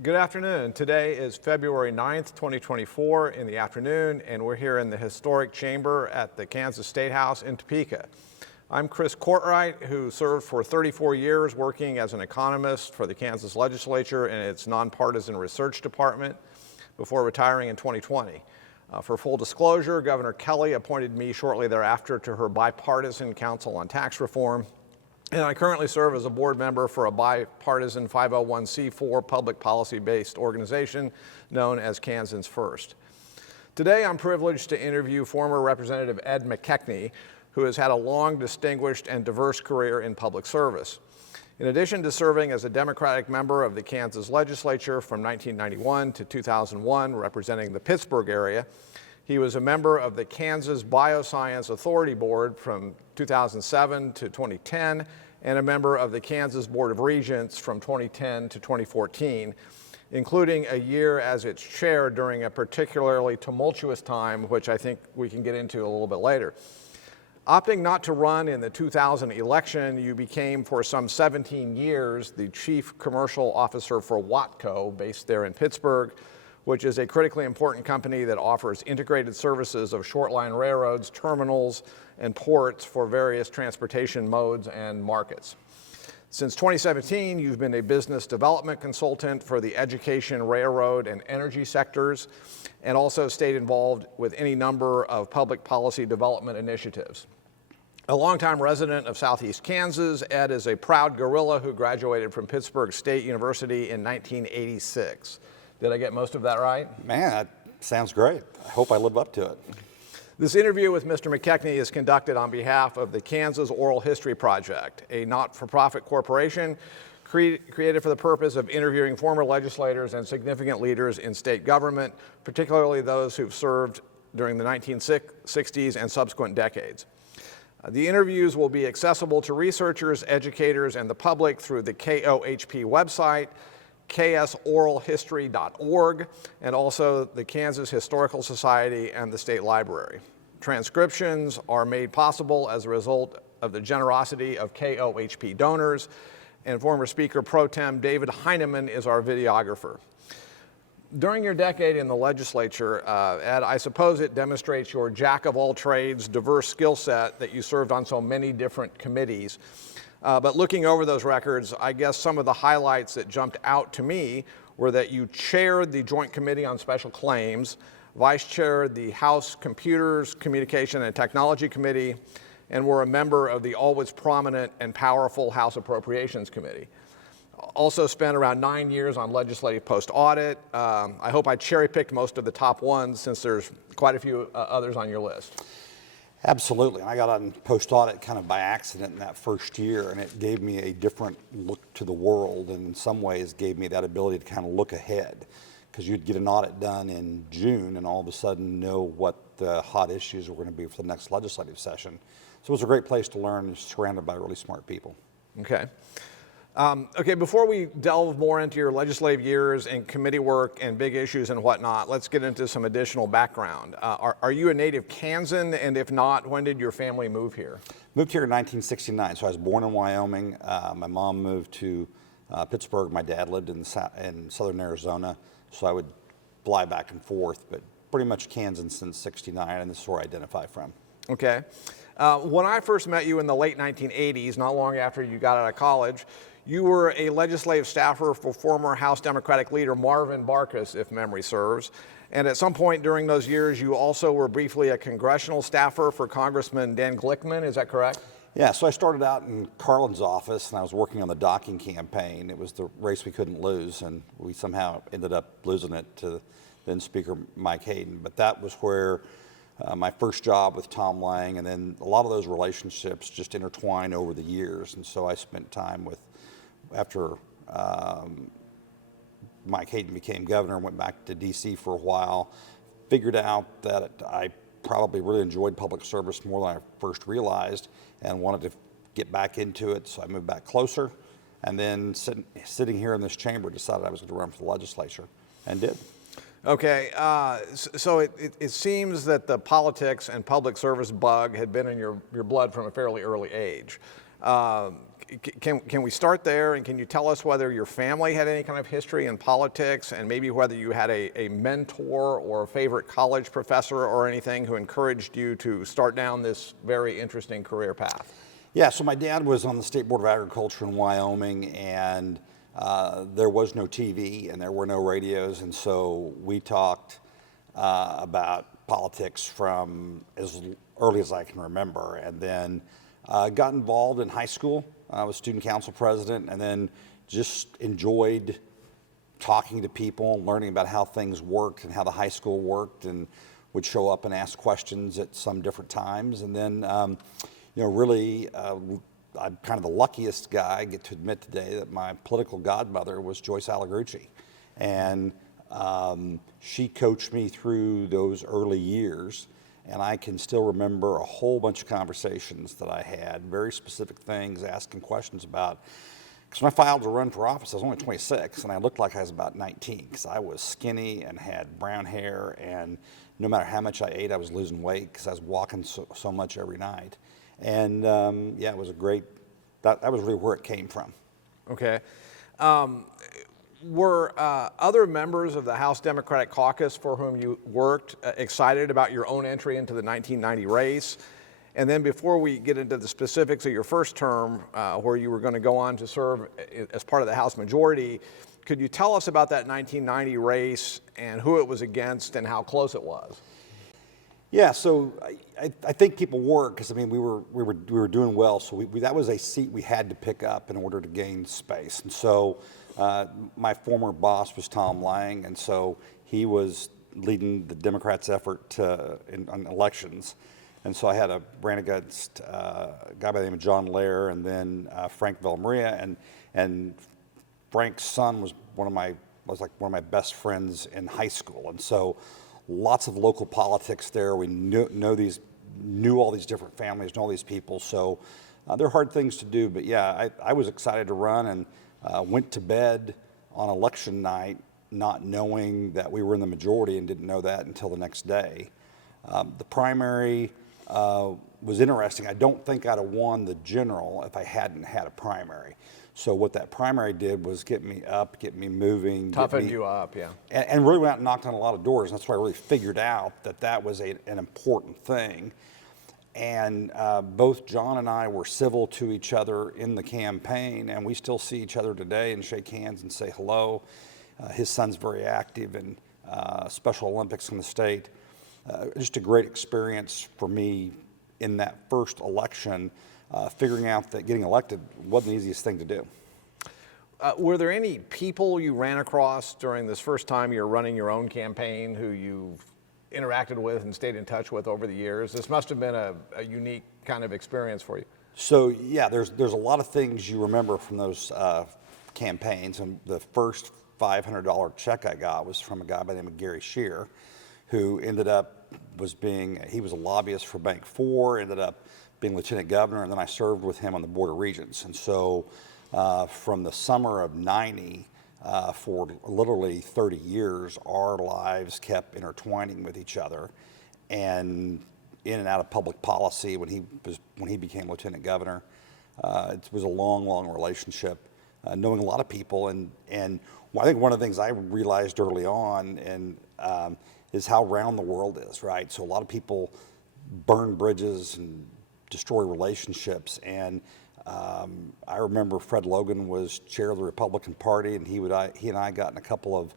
Good afternoon. Today is February 9th, 2024 in the afternoon, and we're here in the historic chamber at the Kansas State House in Topeka. I'm Chris Courtwright, who served for 34 years working as an economist for the Kansas legislature and its nonpartisan research department before retiring in 2020. For full disclosure, Governor Kelly appointed me shortly thereafter to her bipartisan Council on Tax Reform, and I currently serve as a board member for a bipartisan 501c4 public policy-based organization known as Kansans First. Today, I'm privileged to interview former Representative Ed McKechnie, who has had a long, distinguished, and diverse career in public service. In addition to serving as a Democratic member of the Kansas legislature from 1991 to 2001, representing the Pittsburgh area, he was a member of the Kansas Bioscience Authority Board from 2007 to 2010, and a member of the Kansas Board of Regents from 2010 to 2014, including a year as its chair during a particularly tumultuous time, which I think we can get into a little bit later. Opting not to run in the 2000 election, you became for some 17 years the chief commercial officer for Watco, based there in Pittsburgh, which is a critically important company that offers integrated services of short-line railroads, terminals, and ports for various transportation modes and markets. Since 2017, you've been a business development consultant for the education, railroad, and energy sectors, and also stayed involved with any number of public policy development initiatives. A longtime resident of Southeast Kansas, Ed is a proud gorilla who graduated from Pittsburgh State University in 1986. Did I get most of that right? Man, that sounds great. I hope I live up to it. This interview with Mr. McKechnie is conducted on behalf of the Kansas Oral History Project, a not-for-profit corporation created for the purpose of interviewing former legislators and significant leaders in state government, particularly those who've served during the 1960s and subsequent decades. The interviews will be accessible to researchers, educators, and the public through the KOHP website, ksoralhistory.org, and also the Kansas Historical Society and the State Library. Transcriptions are made possible as a result of the generosity of KOHP donors, and former Speaker Pro Tem David Heineman is our videographer. During your decade in the legislature, Ed, I suppose it demonstrates your jack-of-all-trades, diverse skill set that you served on so many different committees. But looking over those records, I guess some of the highlights that jumped out to me were that you chaired the Joint Committee on Special Claims, vice chaired the House Computers, Communication, and Technology Committee, and were a member of the always prominent and powerful House Appropriations Committee. Also spent around 9 years on legislative post-audit. I hope I cherry-picked most of the top ones since there's quite a few others on your list. Absolutely. I got on post-audit kind of by accident in that first year, and it gave me a different look to the world, and in some ways gave me that ability to kind of look ahead, because you'd get an audit done in June and all of a sudden know what the hot issues were going to be for the next legislative session. So it was a great place to learn, surrounded by really smart people. Okay. Okay, before we delve more into your legislative years and committee work and big issues and whatnot, let's get into some additional background. Are you a native Kansan? And if not, when did your family move here? Moved here in 1969, so I was born in Wyoming. My mom moved to Pittsburgh. My dad lived in southern Arizona, so I would fly back and forth, but pretty much Kansan since '69, and this is where I identify from. Okay. When I first met you in the late 1980s, not long after you got out of college, you were a legislative staffer for former House Democratic leader Marvin Barkas, if memory serves. And at some point during those years, you also were briefly a congressional staffer for Congressman Dan Glickman, is that correct? Yeah, so I started out in Carlin's office, and I was working on the docking campaign. It was the race we couldn't lose, and we somehow ended up losing it to then Speaker Mike Hayden. But that was where my first job with Tom Lang, and then a lot of those relationships just intertwined over the years. And so I spent time with, after Mike Hayden became governor and went back to D.C. for a while, figured out that I probably really enjoyed public service more than I first realized and wanted to get back into it, so I moved back closer, and then sitting here in this chamber decided I was going to run for the legislature, and did. Okay, so it seems that the politics and public service bug had been in your blood from a fairly early age. Can we start there, and can you tell us whether your family had any kind of history in politics, and maybe whether you had a mentor or a favorite college professor or anything who encouraged you to start down this very interesting career path? Yeah, so my dad was on the State Board of Agriculture in Wyoming, and there was no TV and there were no radios, and so we talked about politics from as early as I can remember, and then got involved in high school. I was student council president, and then just enjoyed talking to people, learning about how things worked and how the high school worked, and would show up and ask questions at some different times. And then, really, I'm kind of the luckiest guy, I get to admit today, that my political godmother was Joyce Allegrucci. And she coached me through those early years. And I can still remember a whole bunch of conversations that I had, very specific things, asking questions about. Because when I filed to run for office, I was only 26, and I looked like I was about 19, because I was skinny and had brown hair, and no matter how much I ate, I was losing weight because I was walking so much every night. And it was a great, that was really where it came from. Okay. Were other members of the House Democratic Caucus for whom you worked excited about your own entry into the 1990 race? And then before we get into the specifics of your first term, where you were going to go on to serve as part of the House majority, could you tell us about that 1990 race and who it was against and how close it was? Yeah, so I think people were, because we were doing well, so that was a seat we had to pick up in order to gain space. And so my former boss was Tom Lang, and so he was leading the Democrats' effort on elections. And so I ran against a guy by the name of John Lair, and then Frank Villamaria, and Frank's son was one of my best friends in high school, and so lots of local politics there. We knew all these different families, know all these people, so they're hard things to do. But yeah, I was excited to run, and went to bed on election night not knowing that we were in the majority, and didn't know that until the next day. The primary was interesting. I don't think I'd have won the general if I hadn't had a primary. So what that primary did was get me up, get me moving. Toughened you up, yeah. And really went out and knocked on a lot of doors. And that's why I really figured out that was an important thing. And both John and I were civil to each other in the campaign, and we still see each other today and shake hands and say hello. His son's very active in Special Olympics in the state. Just a great experience for me in that first election, figuring out that getting elected wasn't the easiest thing to do. Were there any people you ran across during this first time you're running your own campaign who you've interacted with and stayed in touch with over the years? This must have been a unique kind of experience for you. So yeah, there's a lot of things you remember from those campaigns, and the first $500 check I got was from a guy by the name of Gary Scheer, who ended up he was a lobbyist for Bank 4, ended up being lieutenant governor, and then I served with him on the Board of Regents. And so from the summer of '90, for literally 30 years, our lives kept intertwining with each other, and in and out of public policy when he became lieutenant governor. It was a long relationship, knowing a lot of people, and I think one of the things I realized early on is how round the world is, right? So a lot of people burn bridges and destroy relationships, and I remember Fred Logan was chair of the Republican Party, and he and I got in a couple of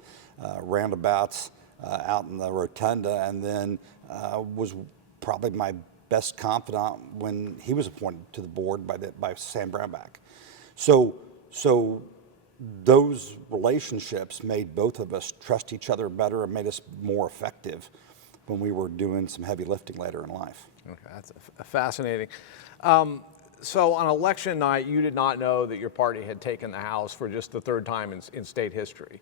roundabouts out in the rotunda, and then was probably my best confidant when he was appointed to the board by Sam Brownback. So those relationships made both of us trust each other better and made us more effective when we were doing some heavy lifting later in life. Okay, that's fascinating. So on election night, you did not know that your party had taken the House for just the third time in state history,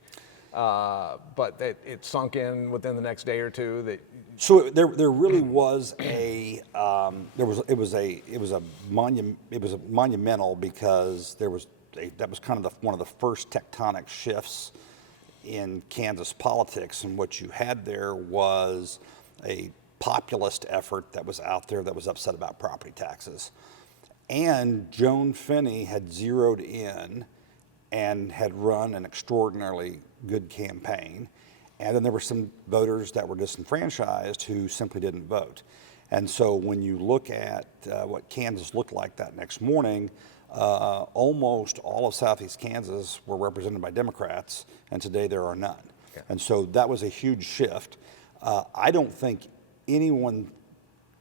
but that it sunk in within the next day or two. That so there really was it was monumental, because that was kind of one of the first tectonic shifts in Kansas politics, and what you had there was a populist effort that was out there that was upset about property taxes. And Joan Finney had zeroed in and had run an extraordinarily good campaign. And then there were some voters that were disenfranchised who simply didn't vote. And so when you look at what Kansas looked like that next morning, almost all of Southeast Kansas were represented by Democrats, and today there are none. Okay. And so that was a huge shift. I don't think anyone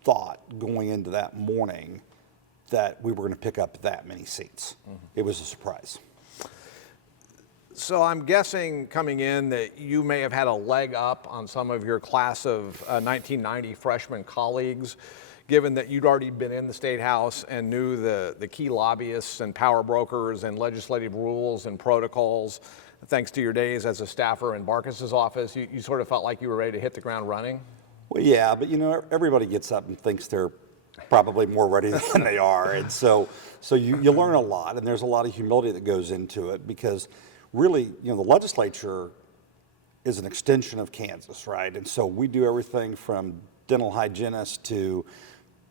thought going into that morning that we were going to pick up that many seats. Mm-hmm. It was a surprise. So I'm guessing coming in that you may have had a leg up on some of your class of 1990 freshman colleagues, given that you'd already been in the State House and knew the key lobbyists and power brokers and legislative rules and protocols. Thanks to your days as a staffer in Barkis's office, you sort of felt like you were ready to hit the ground running? Well, yeah, but everybody gets up and thinks they're probably more ready than they are. And so you learn a lot, and there's a lot of humility that goes into it, because really, the legislature is an extension of Kansas, right? And so we do everything from dental hygienists to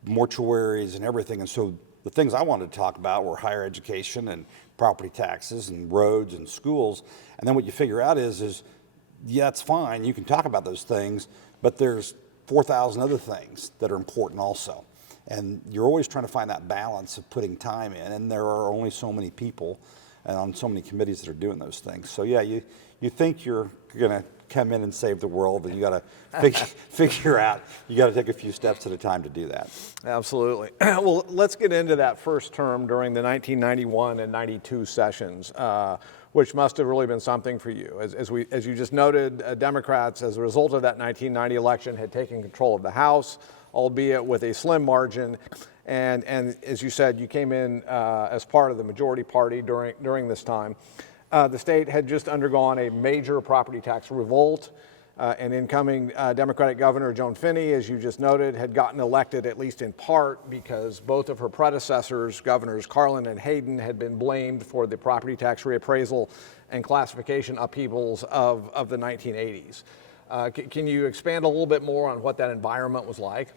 mortuaries and everything. And so the things I wanted to talk about were higher education and property taxes and roads and schools. And then what you figure out is yeah, it's fine, you can talk about those things, but there's 4,000 other things that are important also. And you're always trying to find that balance of putting time in, and there are only so many people and on so many committees that are doing those things. So yeah, you think you're gonna come in and save the world, and you gotta figure out, you gotta take a few steps at a time to do that. Absolutely. Well, let's get into that first term during the 1991 and 92 sessions, which must have really been something for you. As you just noted, Democrats, as a result of that 1990 election, had taken control of the House, albeit with a slim margin. And as you said, you came in as part of the majority party during this time. The state had just undergone a major property tax revolt. And incoming Democratic Governor Joan Finney, as you just noted, had gotten elected at least in part because both of her predecessors, Governors Carlin and Hayden, had been blamed for the property tax reappraisal and classification upheavals of the 1980s. Can you expand a little bit more on what that environment was like?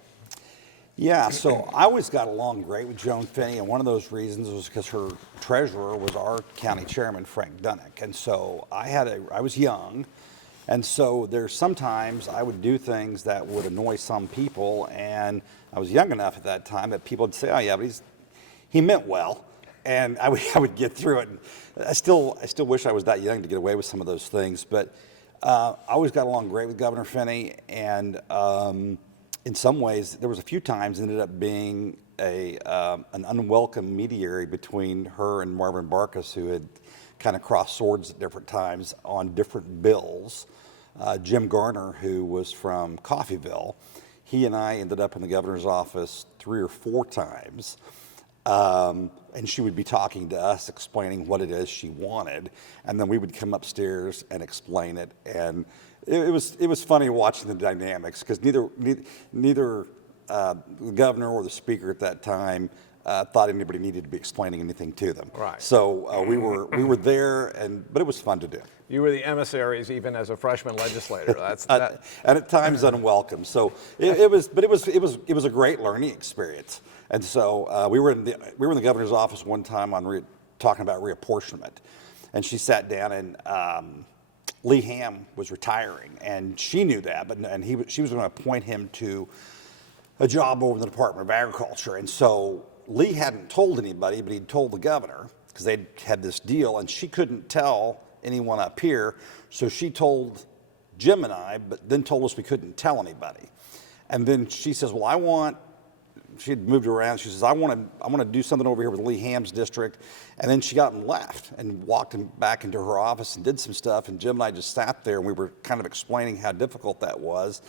Yeah, so I always got along great with Joan Finney, and one of those reasons was because her treasurer was our county chairman, Frank Dunnick. And so I was young, and so there's sometimes I would do things that would annoy some people, and I was young enough at that time that people would say, oh yeah, but he meant well. And I would get through it. And I still wish I was that young to get away with some of those things, but I always got along great with Governor Finney, and in some ways, there was a few times ended up being an unwelcome mediator between her and Marvin Barkis, who had kind of crossed swords at different times on different bills. Jim Garner, who was from Coffeyville, he and I ended up in the governor's office 3 or 4 times. And she would be talking to us, explaining what it is she wanted, and then we would come upstairs and explain it. And it was funny watching the dynamics, because neither the governor or the speaker at that time thought anybody needed to be explaining anything to them. Right. So we were there, but it was fun to do. You were the emissaries even as a freshman legislator. And at times unwelcome. So it was a great learning experience. And so we were in the governor's office one time talking about reapportionment, and she sat down, and Lee Ham was retiring, and she knew that, she was going to appoint him to a job over in the Department of Agriculture. And so Lee hadn't told anybody, but he'd told the governor, because they'd had this deal, and she couldn't tell anyone up here, so she told Jim and I, but then told us we couldn't tell anybody. And then she says, well, she had moved around. She says, I want to do something over here with Lee Ham's district. And then she got and left and walked back into her office and did some stuff. And Jim and I just sat there, and we were kind of explaining how difficult that was.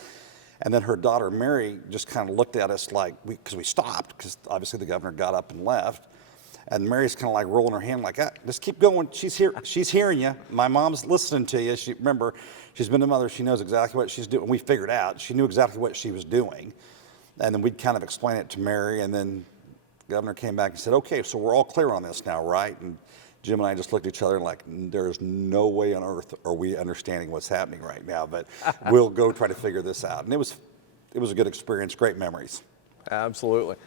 And then her daughter, Mary, just kind of looked at us like, because we stopped, because obviously the governor got up and left. And Mary's kind of like rolling her hand like, just keep going. She's here. She's hearing you. My mom's listening to you. Remember, she's been a mother. She knows exactly what she's doing. We figured out. She knew exactly what she was doing. And then we'd kind of explain it to Mary, and then the governor came back and said, okay, so we're all clear on this now, right? And Jim and I just looked at each other and like, there's no way on earth are we understanding what's happening right now, but we'll go try to figure this out. And it was a good experience, great memories. Absolutely.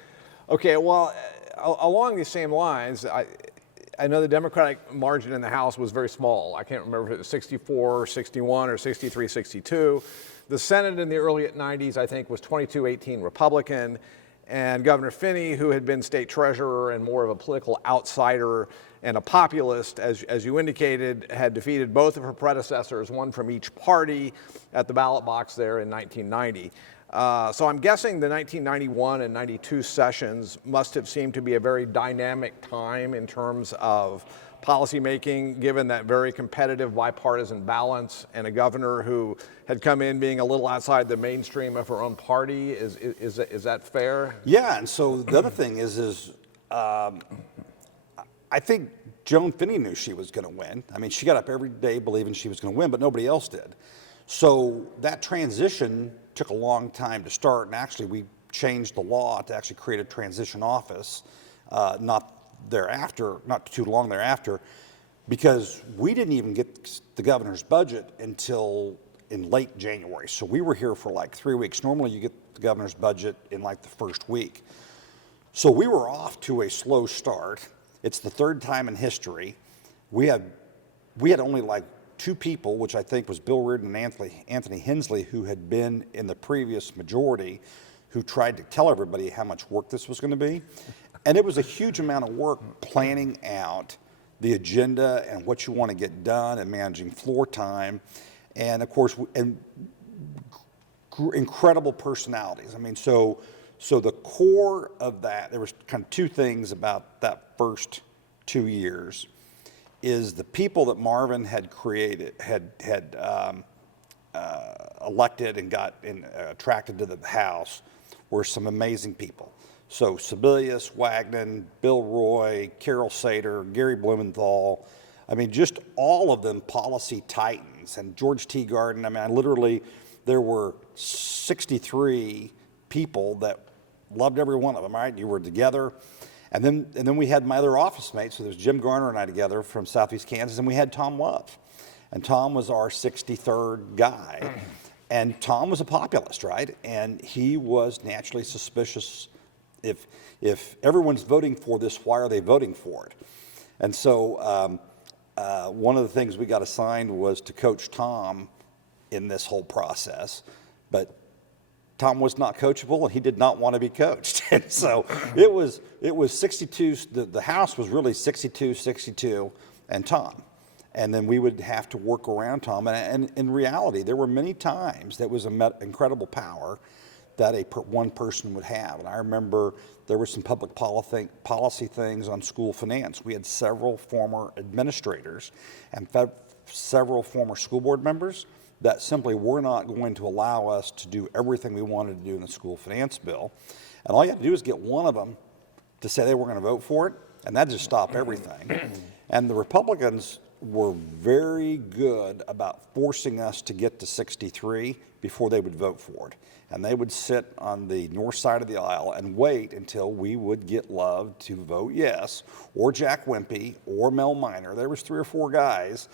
Okay, well, along these same lines, I know the Democratic margin in the House was very small. I can't remember if it was 64, 61, or 63, 62. The Senate in the early 90s, I think, was 22-18 Republican. And Governor Finney, who had been state treasurer and more of a political outsider and a populist, as you indicated, had defeated both of her predecessors, one from each party, at the ballot box there in 1990. So I'm guessing the 1991 and 92 sessions must have seemed to be a very dynamic time in terms of policymaking, given that very competitive bipartisan balance and a governor who had come in being a little outside the mainstream of her own party. Is that fair? Yeah, and so the other thing is I think Joan Finney knew she was going to win. I mean, she got up every day believing she was going to win, but nobody else did. So that transition took a long time to start, and actually we changed the law to actually create a transition office, not too long thereafter, because we didn't even get the governor's budget until in late January. So we were here for like 3 weeks. Normally you get the governor's budget in like the first week. So we were off to a slow start. It's the third time in history. We had only like 2 people, which I think was Bill Reardon and Anthony Hensley, who had been in the previous majority, who tried to tell everybody how much work this was going to be. And it was a huge amount of work planning out the agenda and what you want to get done and managing floor time. And of course, incredible personalities. I mean, so the core of that, there was kind of 2 things about that first 2 years, is the people that Marvin had created, had elected and got attracted to the House were some amazing people. So Sebelius, Wagner, Bill Roy, Carol Sater, Gary Blumenthal, I mean, just all of them policy titans. And George Teagarden, I mean, literally, there were 63 people that loved every one of them, right? You were together. And then we had my other office mates, so there's Jim Garner and I together from Southeast Kansas, and we had Tom Love. And Tom was our 63rd guy. And Tom was a populist, right? And he was naturally suspicious. If everyone's voting for this, why are they voting for it? And so one of the things we got assigned was to coach Tom in this whole process. But Tom was not coachable, and he did not want to be coached. And so it was 62. The House was really 62, and Tom. And then we would have to work around Tom. And in reality, there were many times that was an incredible power that one person would have. And I remember there were some public policy things on school finance. We had several former administrators and several former school board members that simply were not going to allow us to do everything we wanted to do in the school finance bill. And all you had to do is get one of them to say they were going to vote for it, and that just stopped everything. And the Republicans were very good about forcing us to get to 63 before they would vote for it. And they would sit on the north side of the aisle and wait until we would get Love to vote yes, or Jack Wimpy, or Mel Minor. There was 3 or 4 guys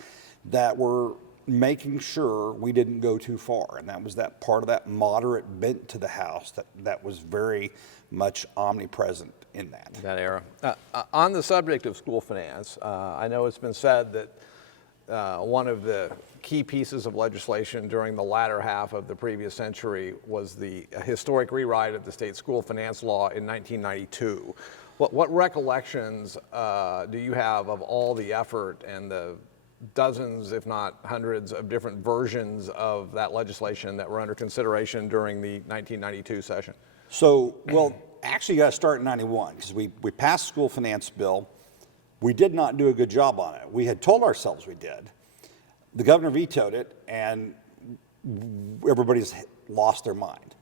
that were making sure we didn't go too far. And that was that part of that moderate bent to the House that was very much omnipresent in that era. On the subject of school finance, I know it's been said that one of the key pieces of legislation during the latter half of the previous century was the historic rewrite of the state school finance law in 1992. What recollections do you have of all the effort and the dozens, if not hundreds, of different versions of that legislation that were under consideration during the 1992 session? So, well, actually you got to start in 91, because we passed the school finance bill. We did not do a good job on it. We had told ourselves we did. The governor vetoed it, and everybody's lost their mind.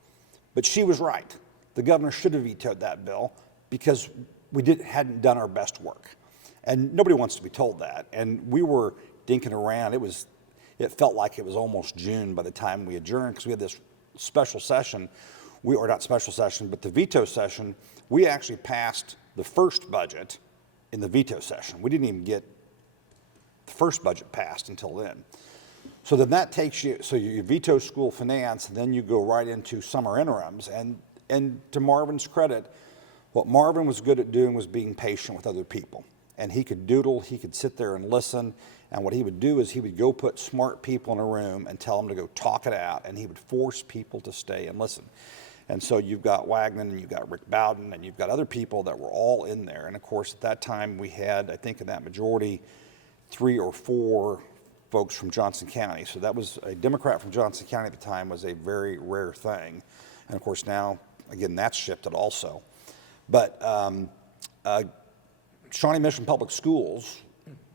But she was right. The governor should have vetoed that bill because we hadn't done our best work. And nobody wants to be told that. And we were dinking around. It felt like it was almost June by the time we adjourned, because we had this special session. Or not special session, but the veto session. We actually passed the first budget in the veto session. We didn't even get the first budget passed until then. So then that takes you, so you veto school finance, and then you go right into summer interims. And to Marvin's credit, What Marvin was good at doing was being patient with other people. And he could doodle, he could sit there and listen. And what he would do is he would go put smart people in a room and tell them to go talk it out. And he would force people to stay and listen. And so you've got Wagner and you've got Rick Bowden and you've got other people that were all in there. And of course, at that time we had, I think in that majority, 3 or 4 folks from Johnson County. So that was a Democrat from Johnson County at the time was a very rare thing. And of course now, again, that's shifted also. But Shawnee Mission Public Schools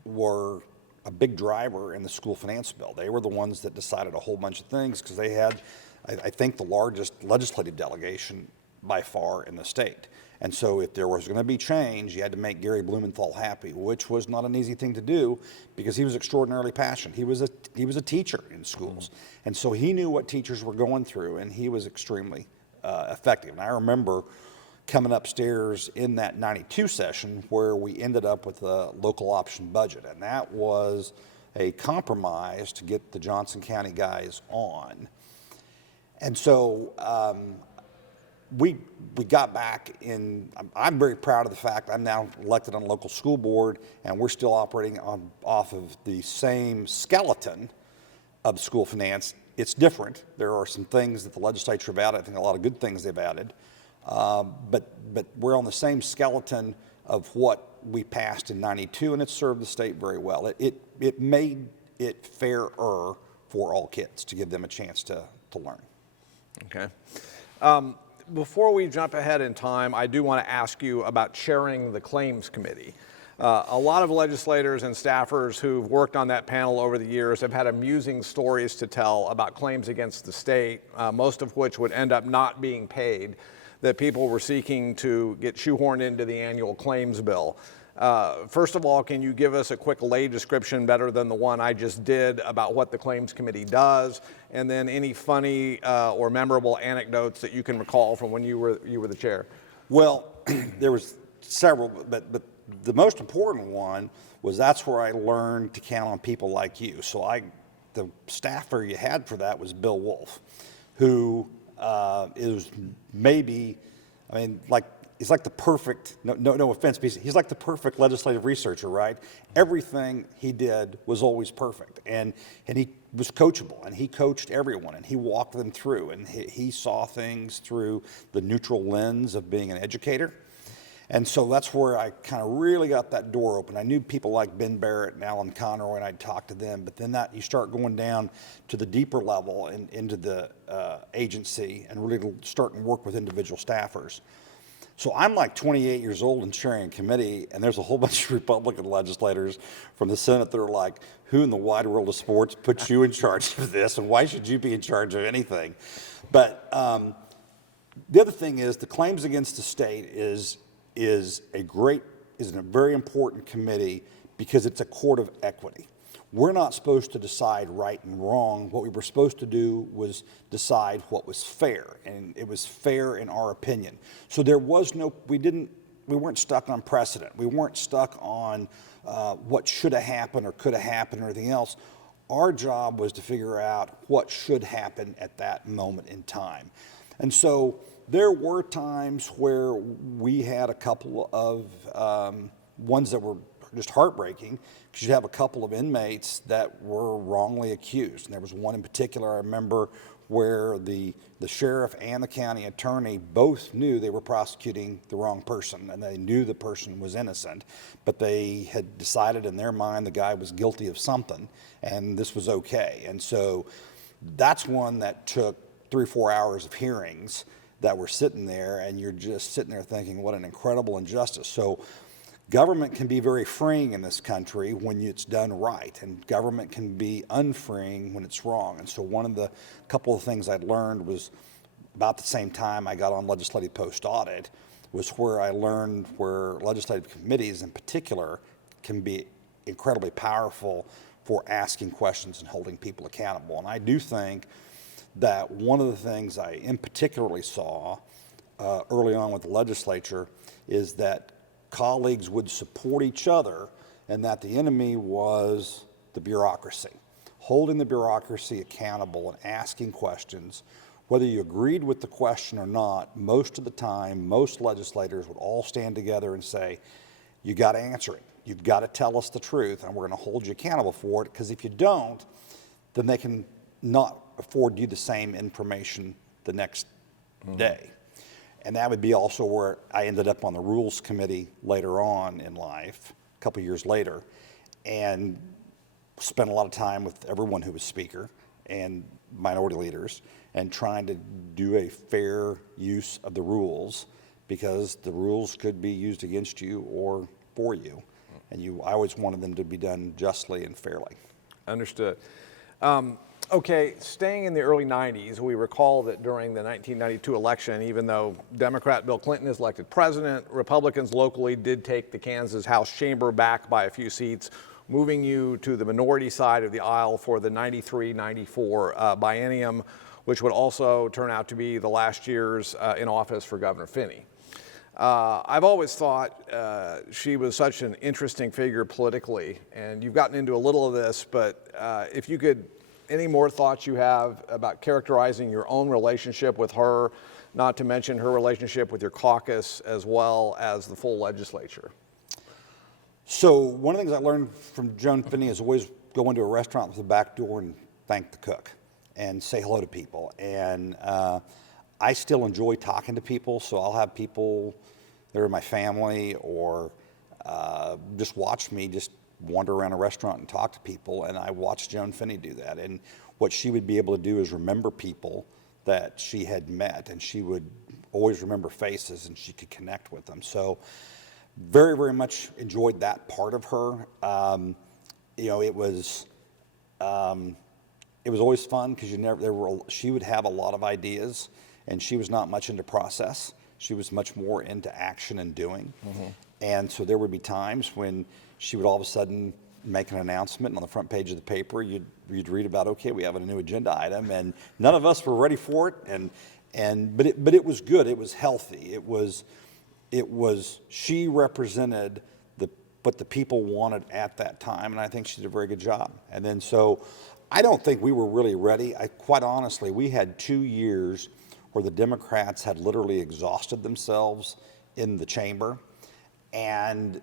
were a big driver in the school finance bill. They were the ones that decided a whole bunch of things because they had, I think, the largest legislative delegation by far in the state. And so if there was going to be change, you had to make Gary Blumenthal happy, which was not an easy thing to do because he was extraordinarily passionate. He was a teacher in schools. And so he knew what teachers were going through, and he was extremely effective. And I remember coming upstairs in that 92 session where we ended up with a local option budget. And that was a compromise to get the Johnson County guys on. And so we got back in, I'm very proud of the fact I'm now elected on a local school board and we're still operating off of the same skeleton of school finance. It's different. There are some things that the legislature have added. I think a lot of good things they've added. But we're on the same skeleton of what we passed in 92, and it served the state very well. It made it fairer for all kids to give them a chance to learn. Okay. Before we jump ahead in time, I do want to ask you about chairing the Claims Committee. A lot of legislators and staffers who've worked on that panel over the years have had amusing stories to tell about claims against the state, most of which would end up not being paid, that people were seeking to get shoehorned into the annual claims bill. First of all, can you give us a quick lay description, better than the one I just did, about what the Claims Committee does, and then any funny or memorable anecdotes that you can recall from when you were the chair? Well, there was several, but the most important one was that's where I learned to count on people like you. So the staffer you had for that was Bill Wolf, who is maybe, I mean, he's like the perfect, no offense, but he's like the perfect legislative researcher, right? Everything he did was always perfect, and he was coachable, and he coached everyone, and he walked them through, and he saw things through the neutral lens of being an educator. And so that's where I kind of really got that door open. I knew people like Ben Barrett and Alan Conroy, and I'd talk to them. But then you start going down to the deeper level and into the agency and really starting to work with individual staffers. So I'm like 28 years old and chairing a committee, and there's a whole bunch of Republican legislators from the Senate that are like, who in the wide world of sports puts you in charge of this, and why should you be in charge of anything? But the other thing is the claims against the state is a very important committee because it's a court of equity. We're not supposed to decide right and wrong. What we were supposed to do was decide what was fair, and it was fair in our opinion. So there was we weren't stuck on precedent. We weren't stuck on what should have happened or could have happened or anything else. Our job was to figure out what should happen at that moment in time. And so there were times where we had a couple of ones that were just heartbreaking, because you have a couple of inmates that were wrongly accused. And there was one in particular I remember where the sheriff and the county attorney both knew they were prosecuting the wrong person, and they knew the person was innocent, but they had decided in their mind the guy was guilty of something, and this was okay. And so that's one that took 3 or 4 hours of hearings that were sitting there, and you're just sitting there thinking, what an incredible injustice. So government can be very freeing in this country when it's done right, and government can be unfreeing when it's wrong. And so one of the couple of things I'd learned was about the same time I got on legislative post-audit was where I learned where legislative committees in particular can be incredibly powerful for asking questions and holding people accountable. And I do think that one of the things I in particularly saw early on with the legislature is that colleagues would support each other, and that the enemy was the bureaucracy. Holding the bureaucracy accountable and asking questions Whether you agreed with the question or not, most of the time, most legislators would all stand together and say, you got to answer it. You've got to tell us the truth, and we're going to hold you accountable for it, because if you don't, then they can not afford you the same information the next day. And that would be also where I ended up on the Rules Committee later on in life, a couple years later, and spent a lot of time with everyone who was speaker and minority leaders, and trying to do a fair use of the rules, because the rules could be used against you or for you. And I always wanted them to be done justly and fairly. Understood. Okay, staying in the early 90s, we recall that during the 1992 election, even though Democrat Bill Clinton is elected president, Republicans locally did take the Kansas House chamber back by a few seats, moving you to the minority side of the aisle for the 93-94 biennium, which would also turn out to be the last years in office for Governor Finney. I've always thought she was such an interesting figure politically, and you've gotten into a little of this, but if you could, any more thoughts you have about characterizing your own relationship with her, not to mention her relationship with your caucus as well as the full legislature? So one of the things I learned from Joan Finney is always go into a restaurant with the back door and thank the cook and say hello to people. And I still enjoy talking to people, so I'll have people that are my family or just watch me just wander around a restaurant and talk to people, and I watched Joan Finney do that. And what she would be able to do is remember people that she had met, and she would always remember faces, and she could connect with them. So very, very much enjoyed that part of her. You know, it was always fun, because she would have a lot of ideas, and she was not much into process. She was much more into action and doing. And so there would be times when she would all of a sudden make an announcement, and on the front page of the paper, you'd read about, okay, we have a new agenda item, and none of us were ready for it. But it was good. It was healthy. She represented what the people wanted at that time, and I think she did a very good job. And then so I don't think we were really ready. Quite honestly, we had 2 years where the Democrats had literally exhausted themselves in the chamber, and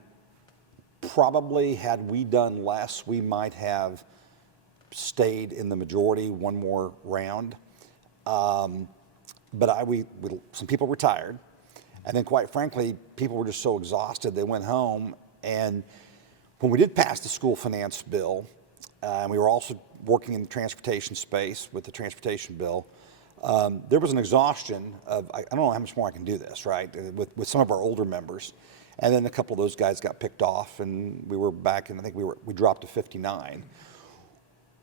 probably had we done less, we might have stayed in the majority one more round. But some people retired, and then quite frankly, people were just so exhausted they went home. And when we did pass the school finance bill, and we were also working in the transportation space with the transportation bill, there was an exhaustion of, I don't know how much more I can do this, right, with some of our older members. And then a couple of those guys got picked off, and we were back, and I think we dropped to 59.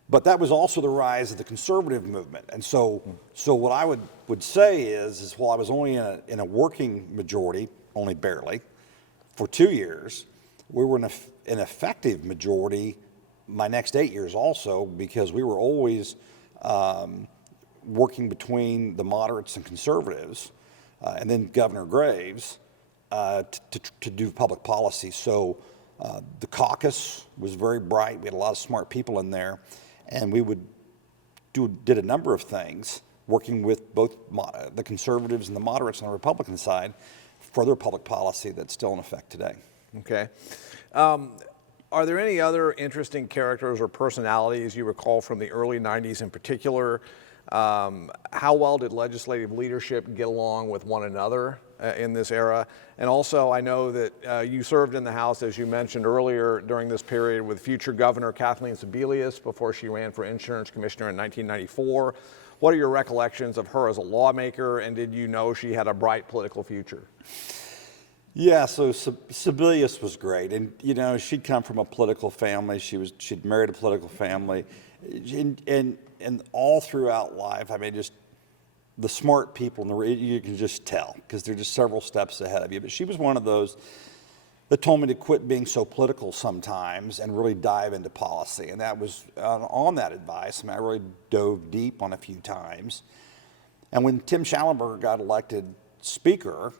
But that was also the rise of the conservative movement. And so what I would say is while I was only in a working majority, only barely, for 2 years, we were in an effective majority my next 8 years also, because we were always working between the moderates and conservatives, and then Governor Graves, to do public policy. So the caucus was very bright. We had a lot of smart people in there, and we did a number of things, working with both the conservatives and the moderates on the Republican side, further public policy that's still in effect today. Okay. Are there any other interesting characters or personalities you recall from the early 90s in particular? How well did legislative leadership get along with one another in this era? And also, I know that you served in the House, as you mentioned earlier, during this period with future Governor Kathleen Sebelius before she ran for insurance commissioner in 1994. What are your recollections of her as a lawmaker, and did you know she had a bright political future? Yeah, so Sebelius was great, and you know, she'd come from a political family. She'd married a political family, and all throughout life, I mean, just the smart people, you can just tell, because they're just several steps ahead of you. But she was one of those that told me to quit being so political sometimes and really dive into policy. And that was on that advice. I mean, I really dove deep on a few times. And when Tim Schallenberger got elected speaker,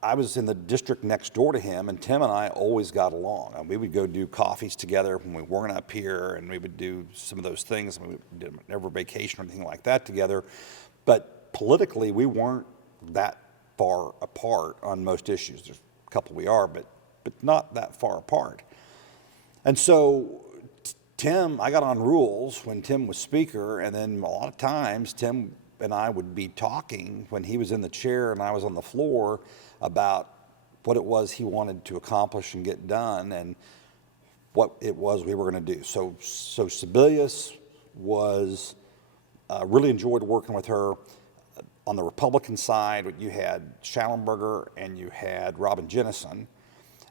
I was in the district next door to him, and Tim and I always got along. And we would go do coffees together when we weren't up here, and we would do some of those things. We did never vacation or anything like that together. But politically, we weren't that far apart on most issues. There's a couple we are, but not that far apart. And so Tim, I got on rules when Tim was speaker, and then a lot of times Tim and I would be talking when he was in the chair and I was on the floor about what it was he wanted to accomplish and get done and what it was we were going to do. So Sebelius was, really enjoyed working with her. On the Republican side, you had Schallenberger and you had Robin Jennison.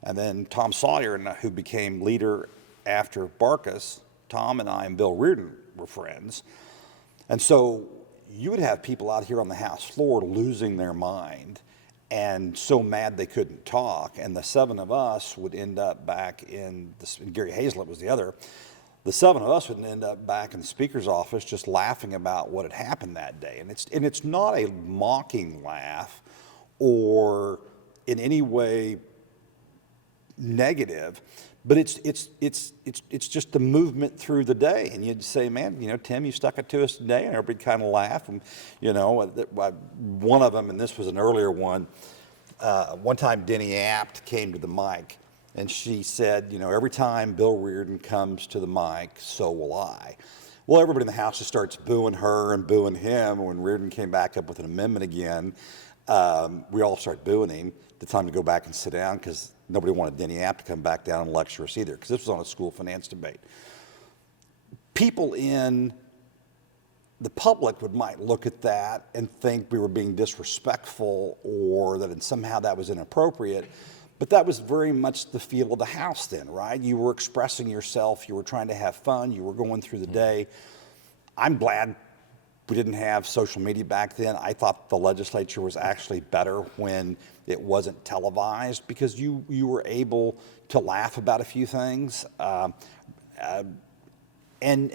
And then Tom Sawyer, who became leader after Barkus. Tom and I and Bill Reardon were friends. And so you would have people out here on the House floor losing their mind and so mad they couldn't talk. And the seven of us would end up back in, Gary Hazlett was the other, the seven of us would end up back in the speaker's office just laughing about what had happened that day. And it's not a mocking laugh or in any way negative, but it's just the movement through the day. And you'd say, man, Tim, you stuck it to us today, and everybody kind of laughed. And, one of them, and this was an earlier one, one time Denny Apt came to the mic, and she said, every time Bill Reardon comes to the mic, so will I. Well, everybody in the House just starts booing her and booing him. And when Reardon came back up with an amendment again, we all start booing him. The time to go back and sit down because nobody wanted Denny Apt to come back down and lecture us either, because this was on a school finance debate. People in the public might look at that and think we were being disrespectful or that somehow that was inappropriate, but that was very much the feel of the House then, right? You were expressing yourself, you were trying to have fun, you were going through the day. I'm glad we didn't have social media back then. I thought the legislature was actually better when it wasn't televised because you were able to laugh about a few things. And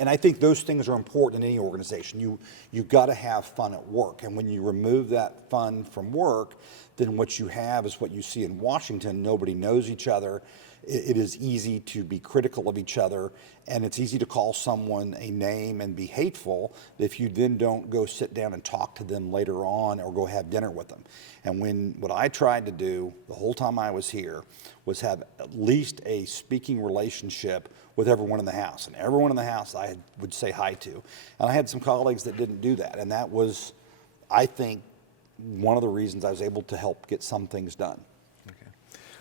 I think those things are important in any organization. You've got to have fun at work. And when you remove that fun from work, then what you have is what you see in Washington. Nobody knows each other. It is easy to be critical of each other, and it's easy to call someone a name and be hateful if you then don't go sit down and talk to them later on or go have dinner with them. And what I tried to do the whole time I was here was have at least a speaking relationship with everyone in the House. And everyone in the House I would say hi to. And I had some colleagues that didn't do that. And that was, I think, one of the reasons I was able to help get some things done.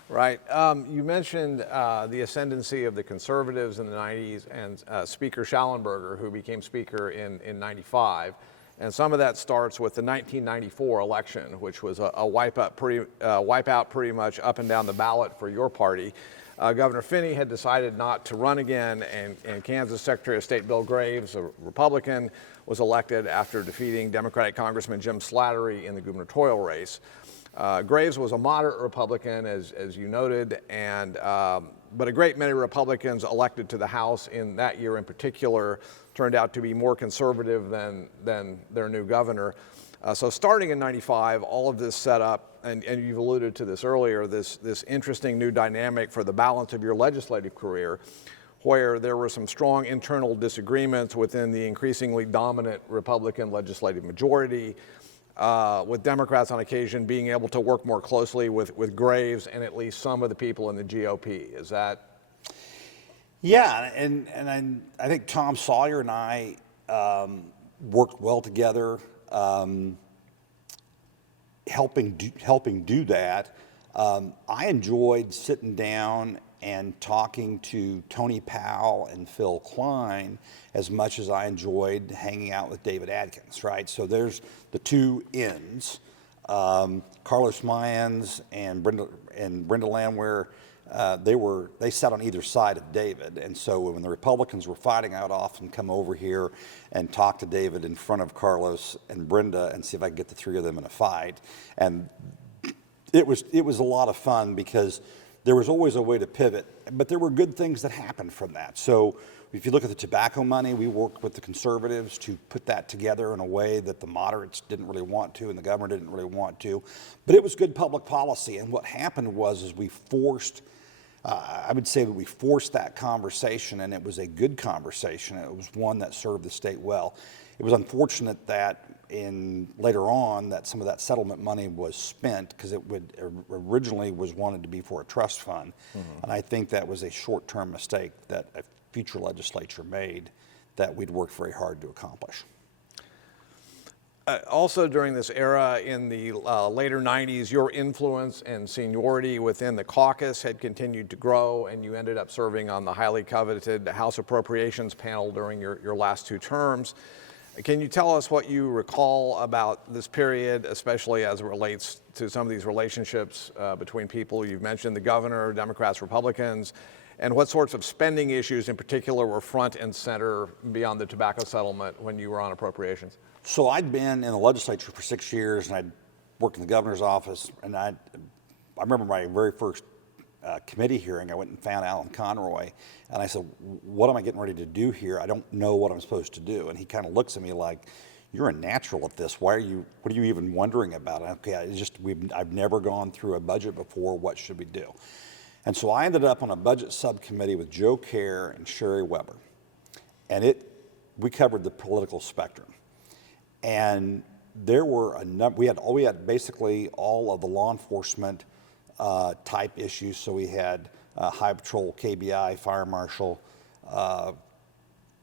Right. You mentioned the ascendancy of the conservatives in the 90s and Speaker Schallenberger, who became Speaker in 95. And some of that starts with the 1994 election, which was a wipeout pretty much up and down the ballot for your party. Governor Finney had decided not to run again, and Kansas Secretary of State Bill Graves, a Republican, was elected after defeating Democratic Congressman Jim Slattery in the gubernatorial race. Graves was a moderate Republican, as you noted, but a great many Republicans elected to the House in that year in particular turned out to be more conservative than their new governor. So starting in 95, all of this set up, and you've alluded to this earlier, this interesting new dynamic for the balance of your legislative career, where there were some strong internal disagreements within the increasingly dominant Republican legislative majority, with Democrats on occasion being able to work more closely with Graves and at least some of the people in the GOP. Is that? Yeah, and I think Tom Sawyer and I worked well together, helping do that. I enjoyed sitting down and talking to Tony Powell and Phil Klein as much as I enjoyed hanging out with David Adkins, right? So there's the two ends. Carlos Mayans and Brenda Landwehr, they sat on either side of David. And so when the Republicans were fighting, I would often come over here and talk to David in front of Carlos and Brenda and see if I could get the three of them in a fight. And it was a lot of fun because there was always a way to pivot, but there were good things that happened from that. So if you look at the tobacco money, we worked with the conservatives to put that together in a way that the moderates didn't really want to and the governor didn't really want to. But it was good public policy. And what happened was we forced, I would say that we forced that conversation, and it was a good conversation. It was one that served the state well. It was unfortunate that later on that some of that settlement money was spent because it originally was wanted to be for a trust fund. And I think that was a short-term mistake that a future legislature made that we'd worked very hard to accomplish. Also during this era in the later 90s, your influence and seniority within the caucus had continued to grow, and you ended up serving on the highly coveted House Appropriations panel during your last 2 terms. Can you tell us what you recall about this period, especially as it relates to some of these relationships between people? You've mentioned the governor, Democrats, Republicans, and what sorts of spending issues in particular were front and center beyond the tobacco settlement when you were on appropriations? So I'd been in the legislature for 6 years, and I'd worked in the governor's office, and I remember my very first committee hearing, I went and found Alan Conroy, and I said, what am I getting ready to do here? I don't know what I'm supposed to do. And he kind of looks at me like, you're a natural at this. What are you even wondering about? Okay, I've never gone through a budget before. What should we do? And so I ended up on a budget subcommittee with Joe Kerr and Sherry Weber. And we covered the political spectrum. And there were we had basically all of the law enforcement type issues. So we had Highway Patrol, KBI, Fire Marshal,